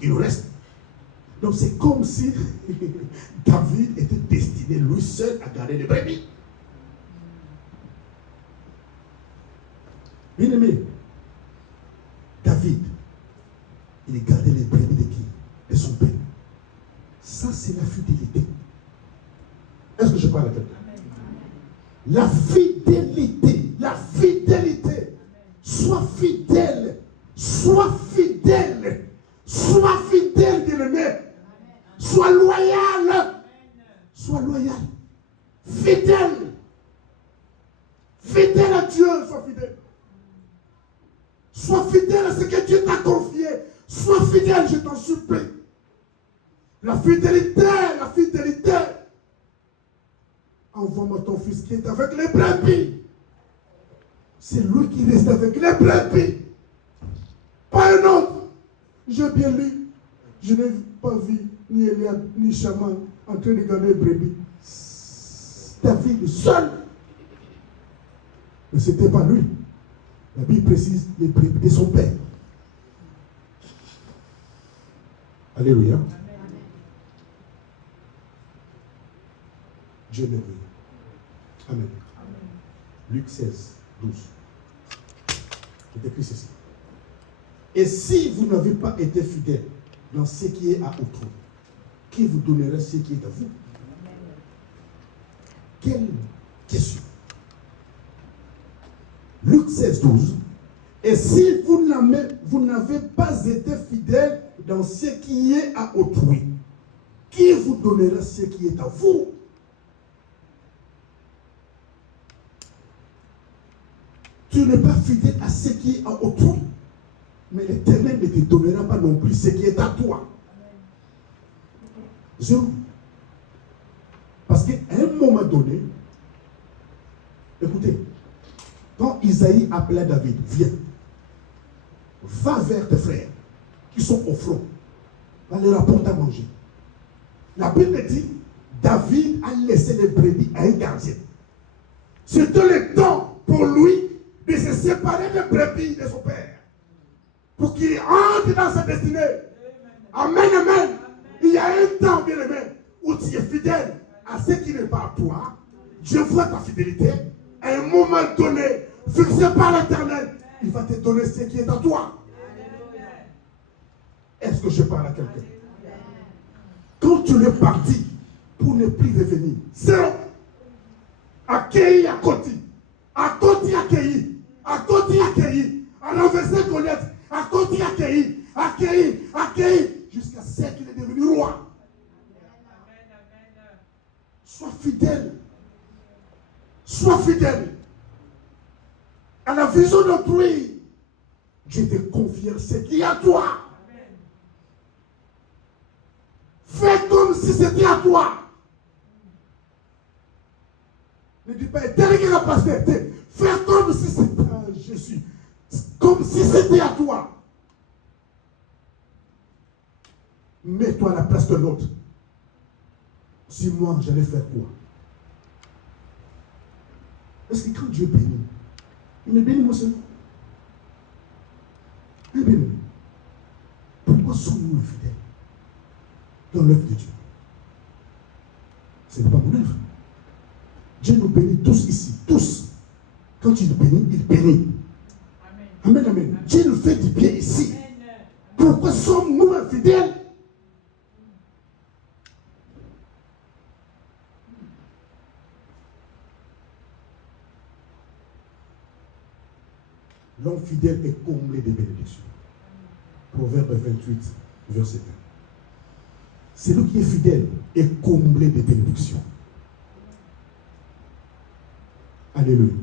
qui nous restent? Donc c'est comme si David était destiné lui seul à garder les brebis. Bien aimé, David, il gardait les brebis de qui? De son père. Ça, c'est la fidélité. Est-ce que je parle à quelqu'un? La fidélité, la fidélité. Sois fidèle, sois fidèle, sois fidèle, bien-aimé. Sois loyal, sois loyal, fidèle, fidèle à Dieu, sois fidèle. Sois fidèle à ce que Dieu t'a confié. Sois fidèle, je t'en supplie. La fidélité, la fidélité. Envoie-moi ton fils qui est avec les brebis. C'est lui qui reste avec les brebis. Pas un autre. J'ai bien lu. Je n'ai pas vu ni Eliab ni Shaman en train de garder les brebis. David seul. Mais ce n'était pas lui. La Bible précise les brebis de son père. Alléluia. Dieu merveilleux. Amen. Luc 16, 12. C'est écrit ceci. Et si vous n'avez pas été fidèle dans ce qui est à autrui, qui vous donnera ce qui est à vous? Quelle question? Luc 16, 12. Et si vous n'avez pas été fidèle dans ce qui est à autrui, qui vous donnera ce qui est à vous? Tu n'es pas fidèle à ce qui est à autrui, mais l'Éternel ne te donnera pas non plus ce qui est à toi. Zéro. Parce qu'à un moment donné, écoutez, quand Isaïe appela David, viens, va vers tes frères qui sont au front, va leur apporter à manger. La Bible dit, David a laissé les brebis à un gardien. C'était le temps pour lui de se séparer des brebis de son père, pour qu'il entre dans sa destinée. Amen, amen. Il y a un temps, bien aimé, où tu es fidèle à ce qui n'est pas à toi. Dieu voit ta fidélité. À un moment donné, fixé par l'Éternel, il va te donner ce qui est à toi. Est-ce que je parle à quelqu'un? Quand tu es parti pour ne plus revenir, zéro. Accueilli à côté. À côté accueilli. À côté accueilli. À renverser Goliath. À continue à accueillir, jusqu'à ce qu'il est devenu roi. Sois fidèle. Sois fidèle. À la vision d'autrui, Dieu te confie ce qui est à toi. Fais comme si c'était à toi. Ne dis pas, tel qui a passé. Fais comme si c'était à Jésus. Comme si c'était à toi. Mets-toi à la place de l'autre. Si moi, j'allais faire quoi? Parce que quand Dieu bénit, il me bénit moi seul. Il me bénit. Pourquoi sommes-nous infidèles dans l'œuvre de Dieu? Ce n'est pas mon œuvre. Dieu nous bénit tous ici, tous. Quand il bénit, il bénit. Amen, amen. Dieu nous fait du bien ici. Pourquoi sommes-nous infidèles? L'homme fidèle est comblé de bénédictions. Proverbe 28, verset 1. Celui qui est fidèle est comblé de bénédictions. Alléluia.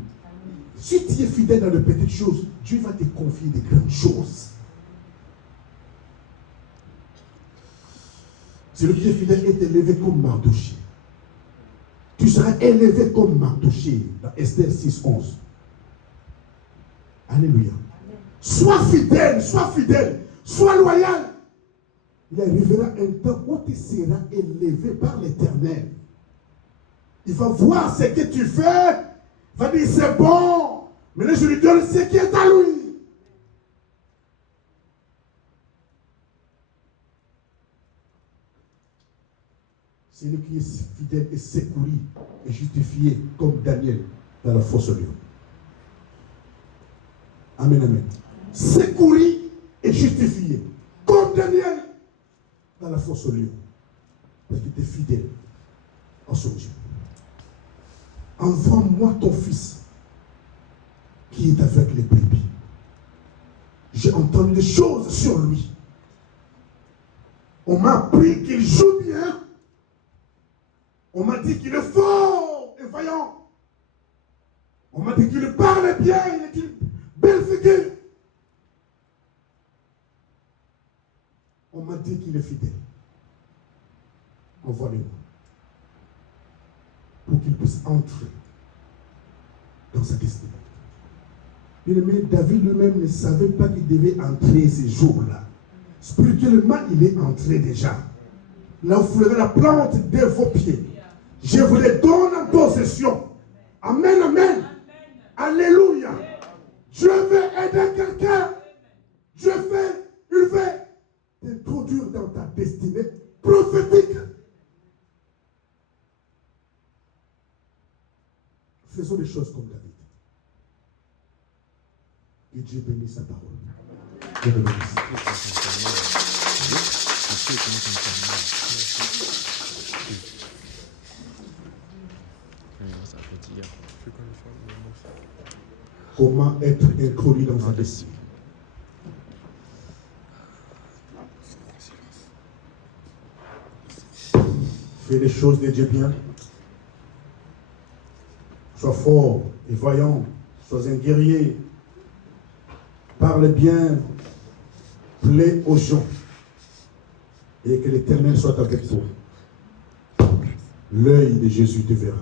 Si tu es fidèle dans les petites choses, Dieu va te confier de grandes choses. Celui qui est fidèle est élevé comme Mardochée. Tu seras élevé comme Mardochée dans Esther 6:11. Alléluia. Sois fidèle, sois loyal. Il arrivera un temps où tu seras élevé par l'Éternel. Il va voir ce que tu fais. Il va dire c'est bon. Mais là je lui donne ce qui est à lui. Celui qui est fidèle et secouru et justifié comme Daniel dans la fosse au lion. Amen, amen. Secouru et justifié comme Daniel dans la fosse au lion. Parce que tu es fidèle en son Dieu. Envoie-moi ton fils qui est avec les brebis. J'ai entendu des choses sur lui. On m'a appris qu'il joue bien. On m'a dit qu'il est fort et vaillant. On m'a dit qu'il parle bien, il est une belle figure. On m'a dit qu'il est fidèle. Envoie-le-moi. Pour qu'il puisse entrer dans sa destinée. Bien-aimé, David lui-même ne savait pas qu'il devait entrer ces jours-là. Spirituellement, il est entré déjà. Là, vous ferez la plante de vos pieds. Je vous les donne en possession. Amen, amen. Alléluia. Dieu veut aider quelqu'un. Dieu veut, il veut t'introduire dans ta destinée prophétique. Faisons les choses comme David. Que Dieu bénisse sa parole. Dieu bénisse. Comment être introduit dans sa destinée. Fais les choses de Dieu bien. Sois fort et voyant. Sois un guerrier. Parle bien. Plaît aux gens. Et que l'Éternel soit avec toi. L'œil de Jésus te verra.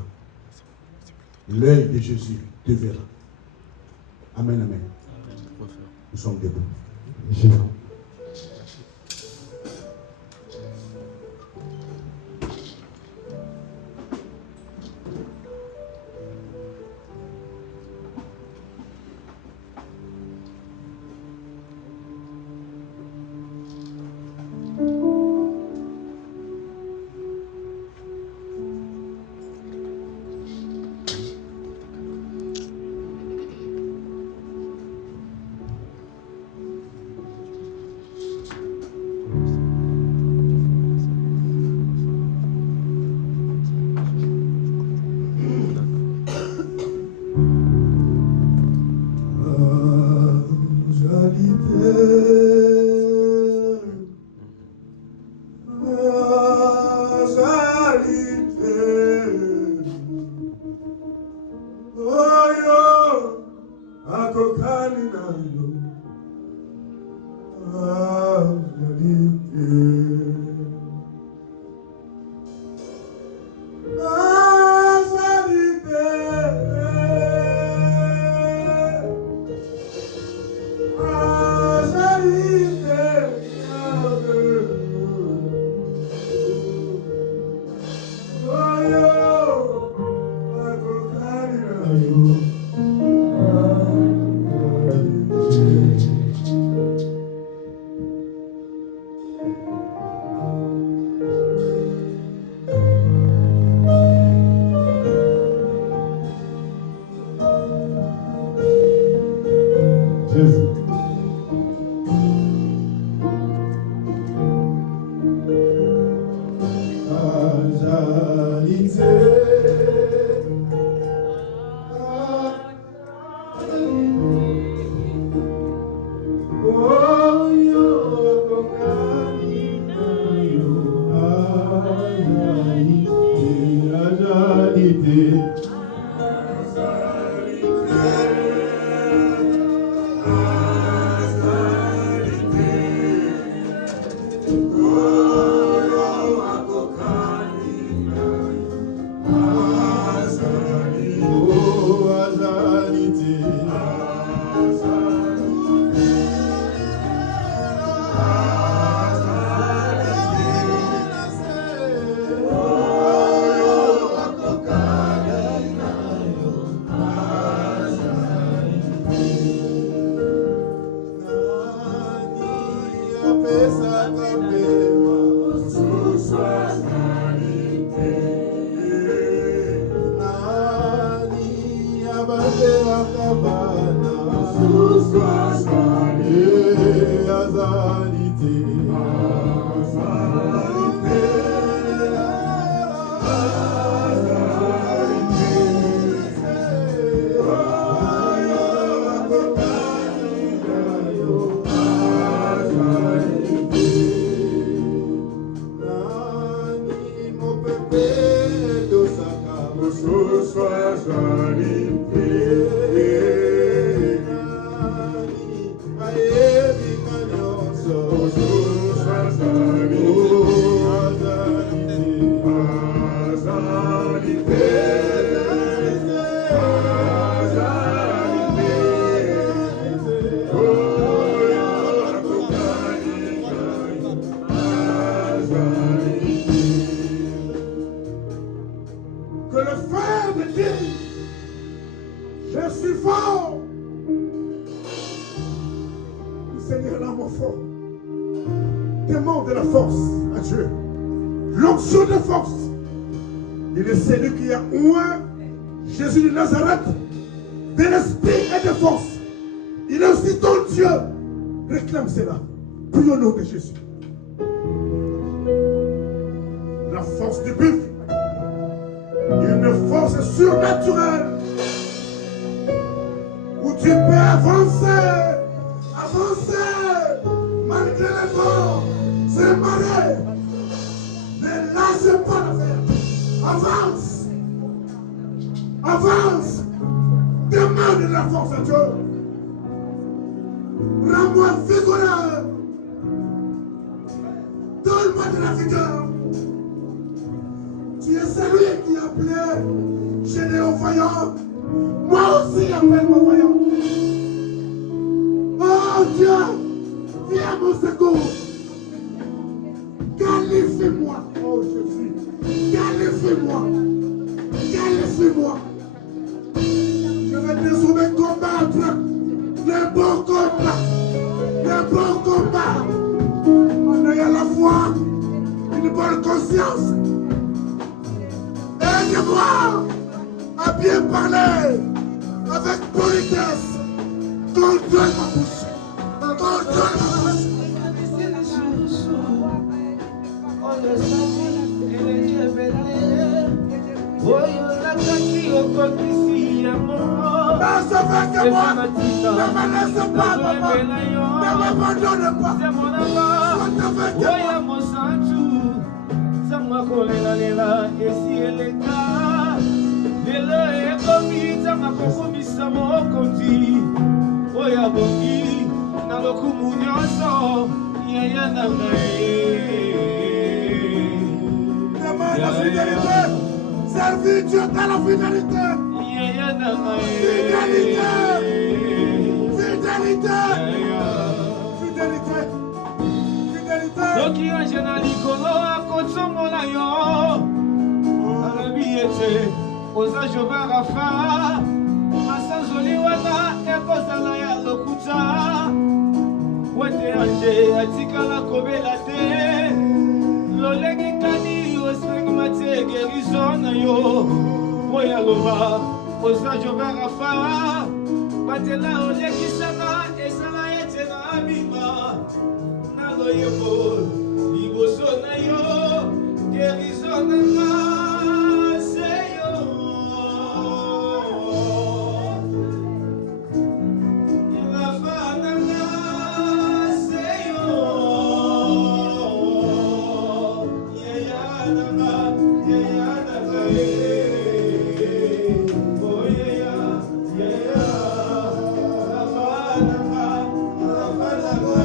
L'œil de Jésus te verra. Amen, amen. Nous sommes debout. Jésus de Nazareth, de l'esprit et de force. Il est aussi ton Dieu. Réclame cela. Prie au nom de Jésus. La force du buffle. Une force surnaturelle. Où tu peux avancer. Avancer. Malgré les vents. C'est marée. Ne lâche pas l'affaire. Avance. Avance, demande la force à Dieu. Rends-moi vigoureux. Donne-moi de la vigueur. Tu es celui qui a appelé Gédéon vaillant. Moi aussi appelle-moi vaillant. Oh Dieu, viens à mon secours. Qualifie-moi, oh Jésus. Qualifie-moi. Qualifie-moi. Je vais désormais combattre le bon combat. Le bon combat. En ayant la foi, une bonne conscience. Aide-moi à bien parler avec politesse. Contrôle ma bouche. Contrôle ma bouche. Ça va que moi, ne me laisse pas, papa. Ne m'abandonne pas. C'est mon amour. Sois mon santu. Ça m'a collé et si elle est là, elle est commis, ça m'a commis, ça m'a conduit. Oya bongi, dans le communion, y'a demande la fidélité. Servir Dieu dans la fidélité. Fidélité. Fidélité. Fidélité. Fidélité. Soki anjena likolo akotsongola yo. Alabi ete oza Jehova Rafa. Asanzoli wana ekozala ya lokuta. Wete anje atikala kobela te. Loleki kani osengi mate guérison na yo. Oya loba oza Jehova Rafa. Batela olekisaka esala ete na abima. Naloyebo liboso na yo guérison na nga se yo. Rafa na nga se yo. Yeya na nga oh yeya yeya. Rafa na nga Rafa na nga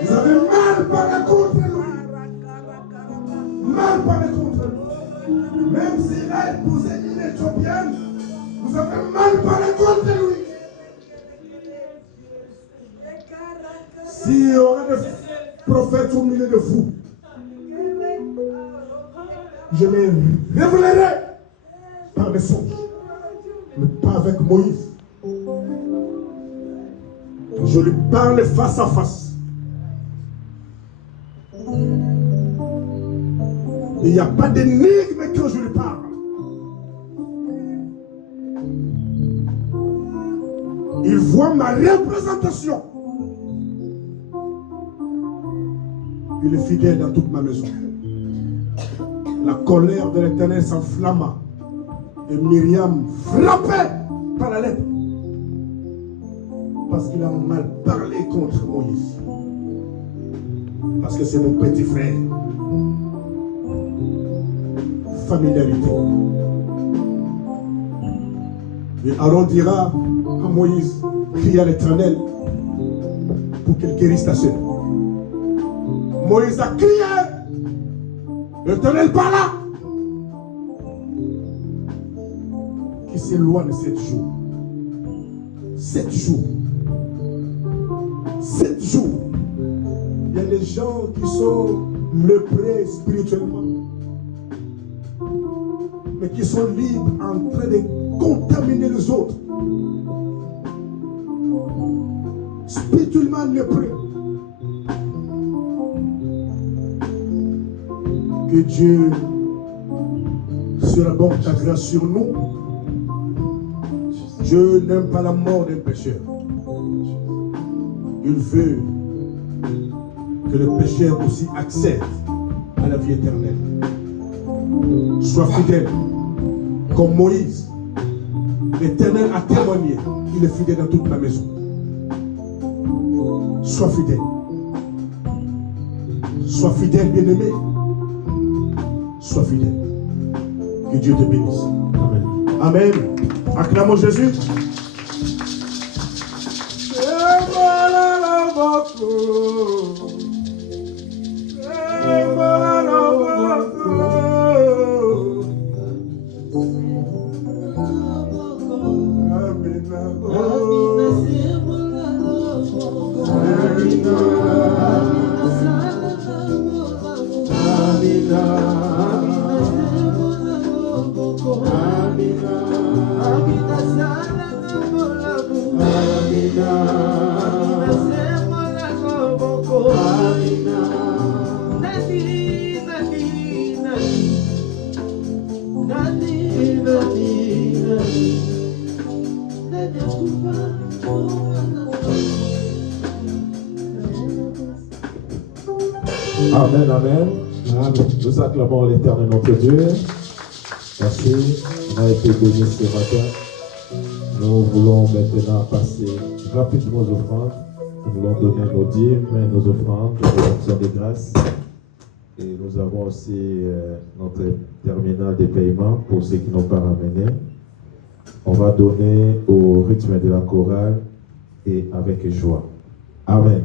Vous avez mal parlé contre lui. Mal parlé contre lui. Même s'il a épousé une Éthiopienne, vous avez mal parlé contre lui. S'il y aura des prophètes au milieu de vous, je les révélerai par des songes, mais pas avec Moïse. Je lui parle face à face. Il n'y a pas d'énigme quand je lui parle. Il voit ma représentation. Il est fidèle dans toute ma maison. La colère de l'Éternel s'enflamma et Myriam frappait par la lettre parce qu'il a mal parlé contre Moïse. Parce que c'est mon petit frère. Familiarité. Et Aaron dira à Moïse, crie à l'Éternel pour qu'il guérisse ta sœur. Moïse a crié. L'Éternel parla. Qui s'éloigne 7 jours. 7 jours. 7 jours. Il y a des gens qui sont léprés spirituellement, mais qui sont libres en train de contaminer les autres. Spirituellement lépreux. Que Dieu sera bon ta grâce sur nous. Dieu n'aime pas la mort d'un pécheur. Il veut que le pécheur aussi accède à la vie éternelle. Sois fidèle. Comme Moïse, l'Éternel a témoigné. Il est fidèle dans toute ma maison. Sois fidèle. Sois fidèle, bien-aimé. Sois fidèle. Que Dieu te bénisse. Amen. Amen. Acclamons Jésus. Amen, amen. Nous acclamons l'Éternel notre Dieu. Merci, on a été bénis ce matin. Nous voulons maintenant passer rapidement aux offrandes. Nous voulons donner nos dîmes, nos offrandes, nos actions de grâce. Et nous avons aussi notre terminal de paiement pour ceux qui n'ont pas ramené. On va donner au rythme de la chorale et avec joie. Amen.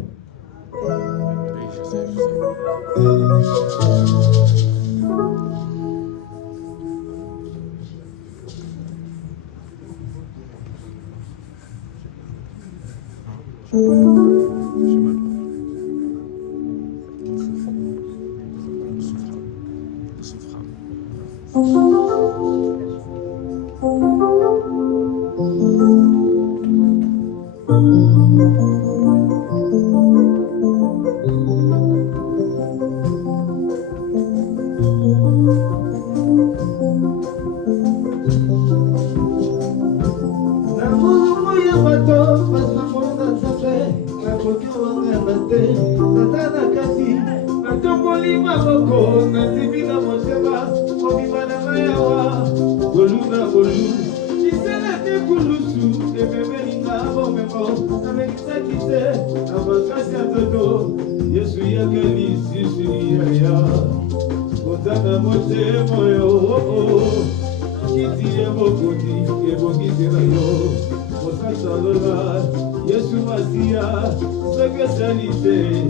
Yesu Masiya Maria, sexualité,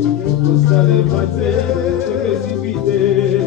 salivate, sexualité, sexualité,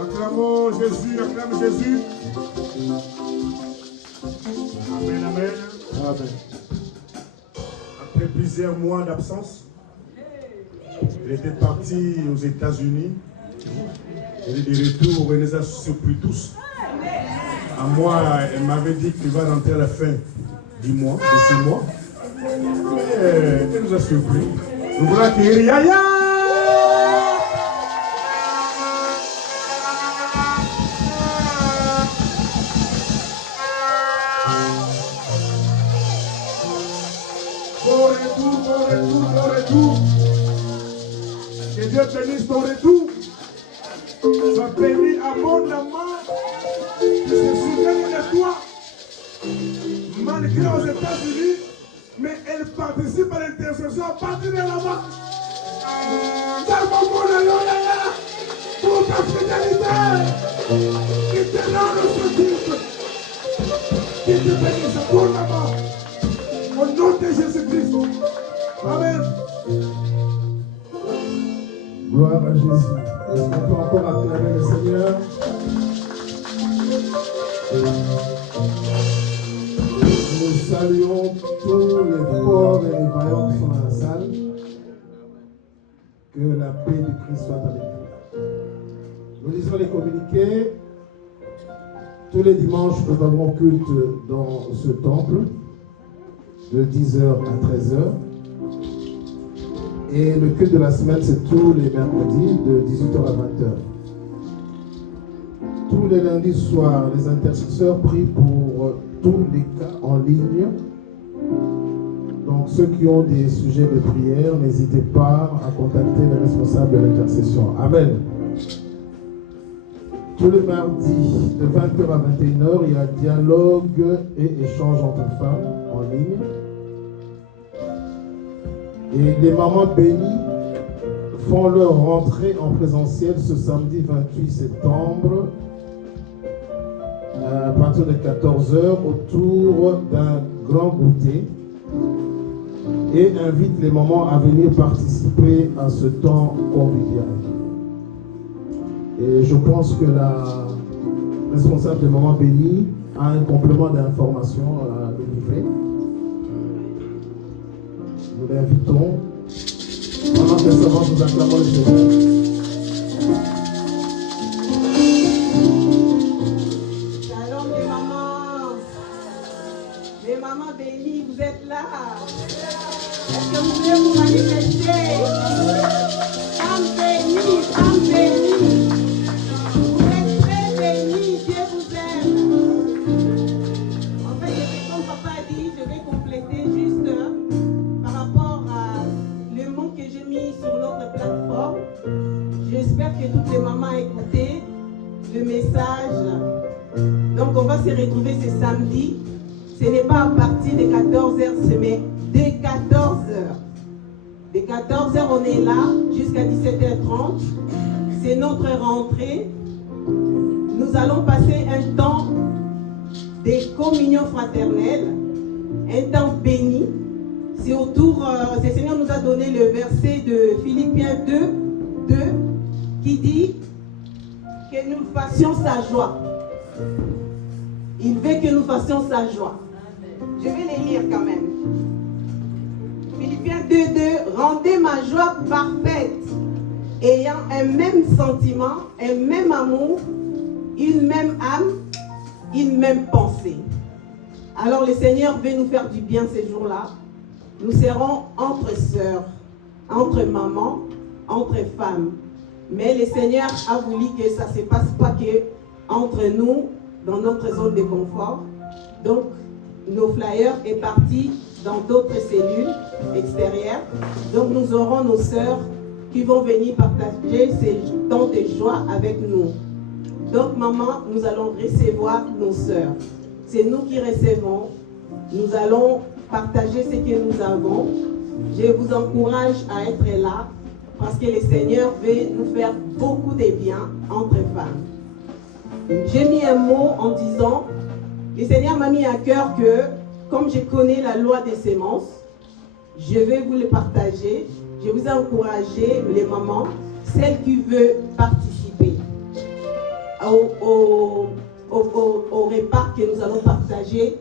Acclamons Jésus, acclame Jésus. Amen, amen. Amen. Après plusieurs mois d'absence, il était parti aux États-Unis. Il est de retour, il nous a surpris tous. À moi, elle m'avait dit qu'il va rentrer à la fin du mois, de ce mois. Mais elle nous a surpris. Nous voulons accueillir Yaya. Bon retour. Que Dieu bénisse ton retour. Sois béni abondamment. Je se souviens de toi. Malgré aux États-Unis, mais elle participe à l'intercession à partir de là-bas. Tellement bon Yaya pour ta fidélité. Qui te rend ce titre. Qui te bénisse abondamment. Au nom de Jésus-Christ. Amen. Gloire à Jésus. Est-ce qu'on peut encore acclamer le Seigneur? Nous saluons tous les forts et les vaillants qui sont dans la salle. Que la paix de Christ soit avec vous. Nous lisons les communiqués. Tous les dimanches, nous avons culte dans ce temple de 10h à 13h. Et le culte de la semaine, c'est tous les mercredis de 18h à 20h. Tous les lundis soirs, les intercesseurs prient pour tous les cas en ligne. Donc ceux qui ont des sujets de prière, n'hésitez pas à contacter les responsables de l'intercession. Amen. Tous les mardis de 20h à 21h, il y a dialogue et échange entre femmes en ligne. Et les mamans bénies font leur rentrée en présentiel ce samedi 28 septembre à partir de 14h autour d'un grand goûter et invite les mamans à venir participer à ce temps convivial. Et je pense que la responsable des Mamans Bénies a un complément d'information à nous livrer. Nous l'invitons. Pendant que ça va, nous acclamons le Seigneur. Shalom les mamans. Les mamans bénies, vous êtes là. Est-ce que vous voulez vous manifester? Femme bénie, femme bénie. Vous êtes très bénie, Dieu vous aime. En fait, comme papa a dit, je vais compléter juste par rapport à le mot que j'ai mis sur notre plateforme. J'espère que toutes les mamans ont écouté le message. Donc on va se retrouver ce samedi. Ce n'est pas à partir de 14h, mais dès 14h. De 14h, on est là jusqu'à 17h30. C'est notre rentrée. Nous allons passer un temps de communion fraternelle, un temps béni. C'est autour, le Seigneur nous a donné le verset de Philippiens 2 qui dit que nous fassions sa joie. Il veut que nous fassions sa joie. Je vais les lire quand même. Philippiens 2:2, rendez ma joie parfaite, ayant un même sentiment, un même amour, une même âme, une même pensée. Alors le Seigneur veut nous faire du bien ces jours-là. Nous serons entre sœurs, entre mamans, entre femmes. Mais le Seigneur a voulu que ça ne se passe pas que entre nous, dans notre zone de confort. Donc, nos flyers est partis dans d'autres cellules extérieures. Donc, nous aurons nos sœurs qui vont venir partager ces temps de joie avec nous. Donc, maman, nous allons recevoir nos sœurs. C'est nous qui recevons. Nous allons partager ce que nous avons. Je vous encourage à être là parce que le Seigneur veut nous faire beaucoup de bien entre femmes. J'ai mis un mot en disant, le Seigneur m'a mis à cœur que, comme je connais la loi des semences, je vais vous le partager. Je vous ai encouragé, les mamans, celles qui veulent participer au repas que nous allons partager,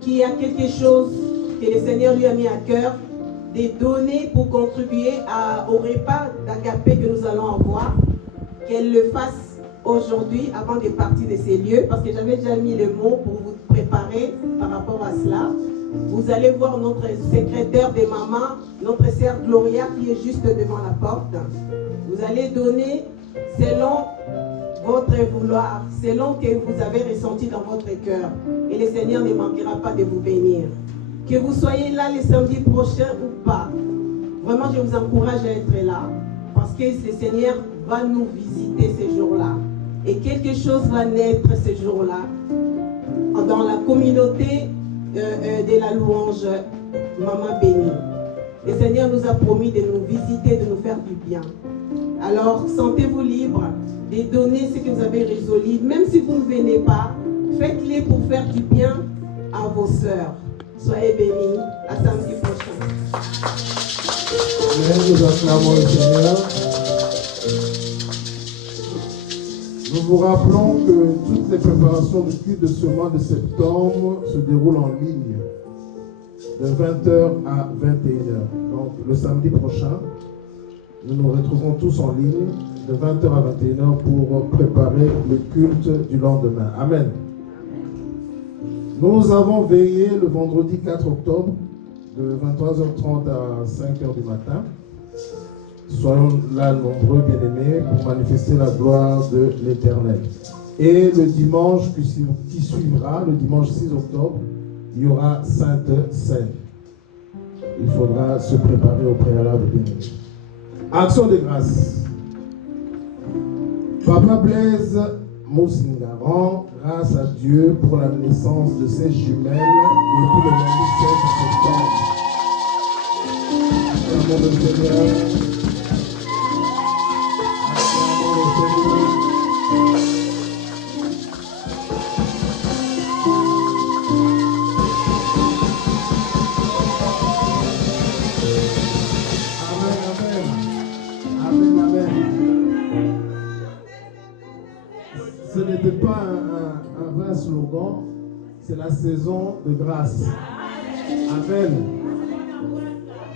qui a quelque chose que le Seigneur lui a mis à cœur, de donner pour contribuer au repas d'Agapé que nous allons avoir, qu'elle le fasse aujourd'hui avant de partir de ces lieux, parce que j'avais déjà mis le mot pour vous préparer par rapport à cela. Vous allez voir notre secrétaire des mamans, notre sœur Gloria qui est juste devant la porte. Vous allez donner selon votre vouloir, selon que vous avez ressenti dans votre cœur. Et le Seigneur ne manquera pas de vous bénir. Que vous soyez là le samedi prochain ou pas, vraiment je vous encourage à être là, parce que le Seigneur va nous visiter ces jours-là. Et quelque chose va naître ces jours-là dans la communauté de la louange Maman Bénie. Le Seigneur nous a promis de nous visiter, de nous faire du bien. Alors, sentez-vous libre de donner ce que vous avez résolu. Même si vous ne venez pas, faites-le pour faire du bien à vos sœurs. Soyez bénis. À samedi prochain. Nous acclamons le Seigneur. Nous vous rappelons que toutes les préparations du culte de ce mois de septembre se déroulent en ligne de 20h à 21h. Donc le samedi prochain, nous nous retrouverons tous en ligne de 20h à 21h pour préparer le culte du lendemain. Amen. Nous avons veillé le vendredi 4 octobre de 23h30 à 5h du matin. Soyons là nombreux, bien-aimés, pour manifester la gloire de l'Éternel. Et le dimanche qui suivra, le dimanche 6 octobre, il y aura Sainte Seine. Il faudra se préparer au préalable, bien-aimés. Action de grâce. Papa Blaise Moussinga rend grâce à Dieu pour la naissance de ses jumelles et pour le lundi 16 septembre. Acclamons le Seigneur. n'était pas un vrai slogan, c'est la saison de grâce. Amen.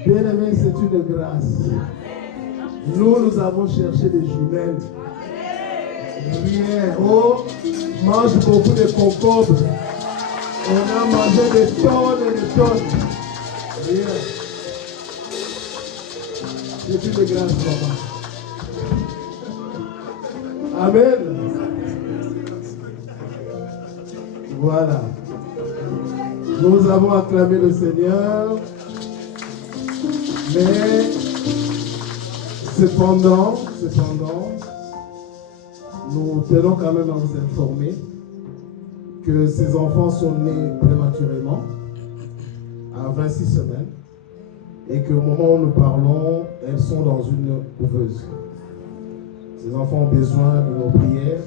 Bien-aimé, c'est une grâce. Nous avons cherché des jumelles. Rien. Oh, mange beaucoup de concombres. On a mangé des tonnes et des tonnes. Rien. C'est une grâce, maman. Amen. Voilà. Nous avons acclamé le Seigneur. Mais cependant, nous tenons quand même à vous informer que ces enfants sont nés prématurément, à 26 semaines, et qu'au moment où nous parlons, elles sont dans une couveuse. Ces enfants ont besoin de nos prières.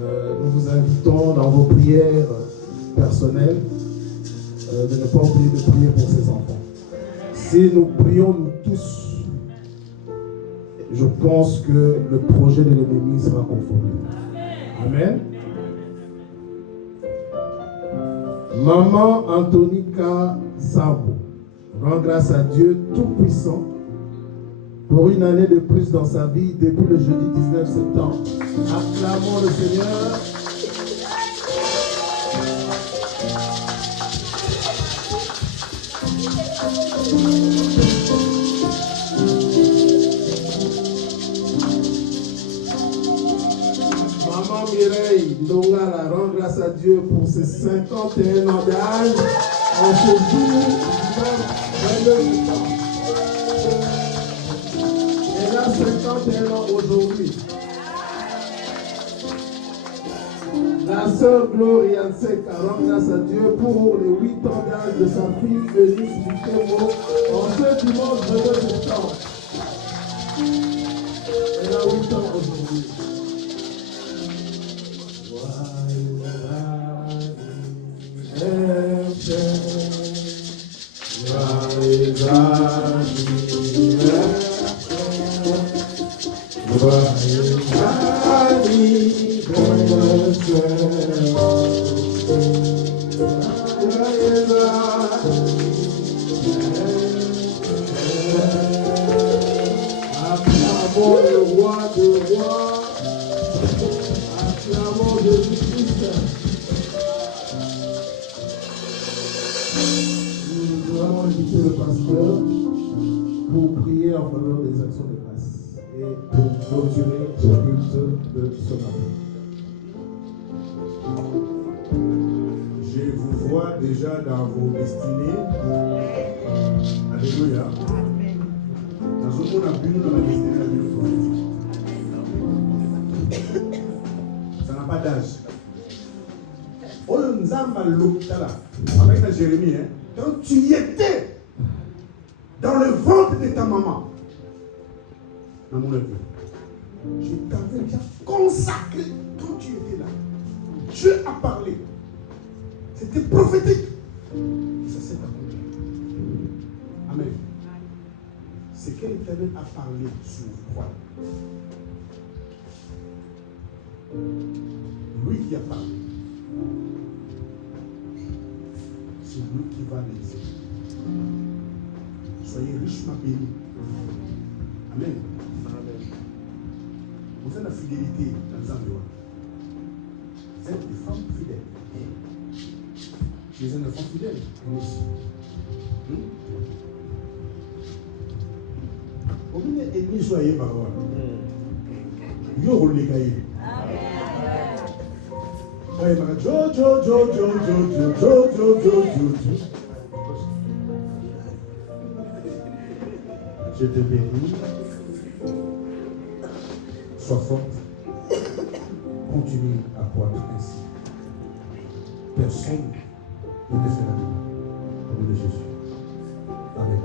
Nous vous invitons dans vos prières personnelles de ne pas oublier de prier pour ces enfants. Si nous prions nous tous, je pense que le projet de l'ennemi sera conforté. Amen. Maman Antonica Sabo rend grâce à Dieu Tout-Puissant pour une année de plus dans sa vie depuis le jeudi 19 septembre. Acclamons le Seigneur. Maman Mireille Ndongala rend grâce à Dieu pour ses 51 ans d'âge en ce jour du 22 septembre. Elle a 51 ans aujourd'hui. La sœur Gloria Nseka rend grâce à Dieu pour les 8 ans d'âge de sa fille Eunice Bikemo en ce dimanche 22 septembre. Elle a 8 ans aujourd'hui. Acclamons le roi de rois, acclamons Jésus-Christ. Nous allons inviter le pasteur pour prier en faveur des actions de grâce et pour clôturer le culte de ce matin. Je vous vois déjà dans vos destinées. Alléluia. Dans ce monde, on a vu dans la destinée de la vie prophétique. Ça n'a pas d'âge. Oh, nous avons avec la Jérémie, hein, quand tu y étais dans le ventre de ta maman, dans mon avis, je t'avais déjà consacré quand tu étais là. Dieu a parlé. C'était prophétique. Ça s'est accompli. Amen. C'est que l'Éternel a parlé sur vous croyez. Lui qui a parlé. C'est lui qui va l'exécuter. Soyez richement bénis. Amen. Vous avez la fidélité dans les endroits. Vous êtes des femmes fidèles. Tu es un enfant fidèle, nous aussi. Au milieu ennemi, soyez parole. Yo, on les gagne. Soyez parole. Jo. Je te bénis. Sois forte. Continue à croître ainsi. Personne ne te fera du mal. Au nom de Jésus. Amen.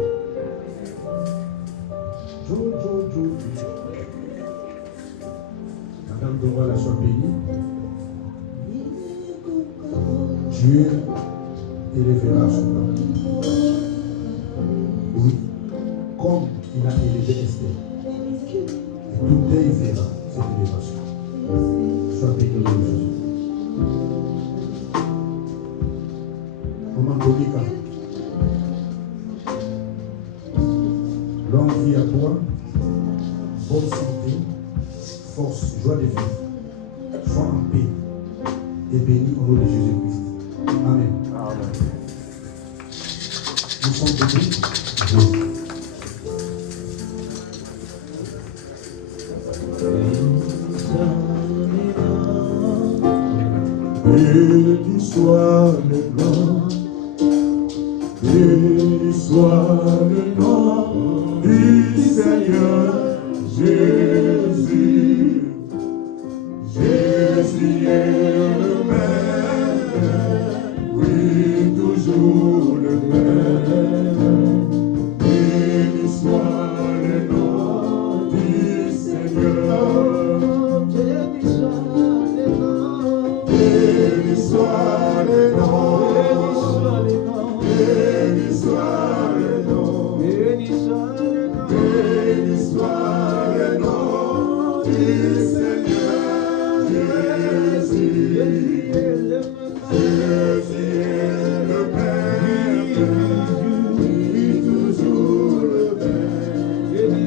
Jo. Madame Dora, soit bénie. Dieu élèvera son nom. Oui, comme il a élevé Esther. Et tout le verra cette élévation. Sois béni. santé, force, joie de vivre. Sois en paix et béni au nom de Jésus-Christ. Amen. Amen. Nous sommes bénis. Béni soit le nom, béni soit le nom du Seigneur Jésus. Jésus est le même, oui, toujours le même. Béni soit le nom du Seigneur. Béni soit le nom, béni soit le nom, béni soit le nom du Seigneur Jésus. Jésus est le même, oui, toujours le même. Béni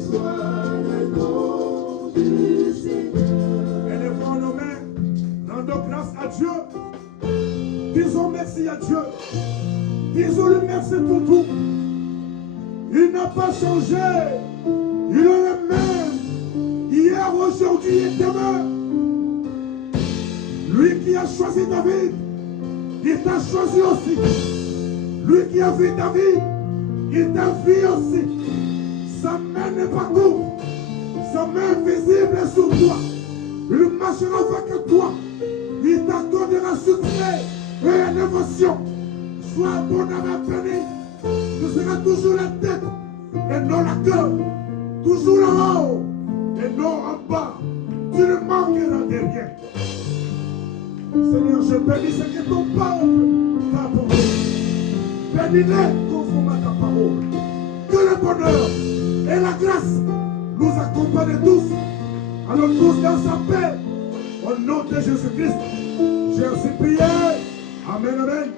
soit le nom du Seigneur. Élevons nos mains, rendons grâce à Dieu. Disons merci à Dieu. Disons-lui merci pour tout. Il n'a pas changé. Il est le même. Hier, aujourd'hui et demain. Lui qui a choisi David, il t'a choisi aussi. Lui qui a vu David, il t'a vu aussi. Sa main n'est pas courte. Sa main visible est sur toi. Il marchera avec toi. Il t'accordera succès et innovation. Sois abondamment béni. Tu seras toujours la tête et non la queue. Toujours en haut et non en bas. Tu ne manqueras de rien. Seigneur, je bénis ce que ton peuple t'a apporté. Bénis-les conformément à ta parole. Que le bonheur et la grâce nous accompagnent tous. Allons tous dans sa paix. Au nom de Jésus-Christ, j'ai ainsi prié. Amen, amen.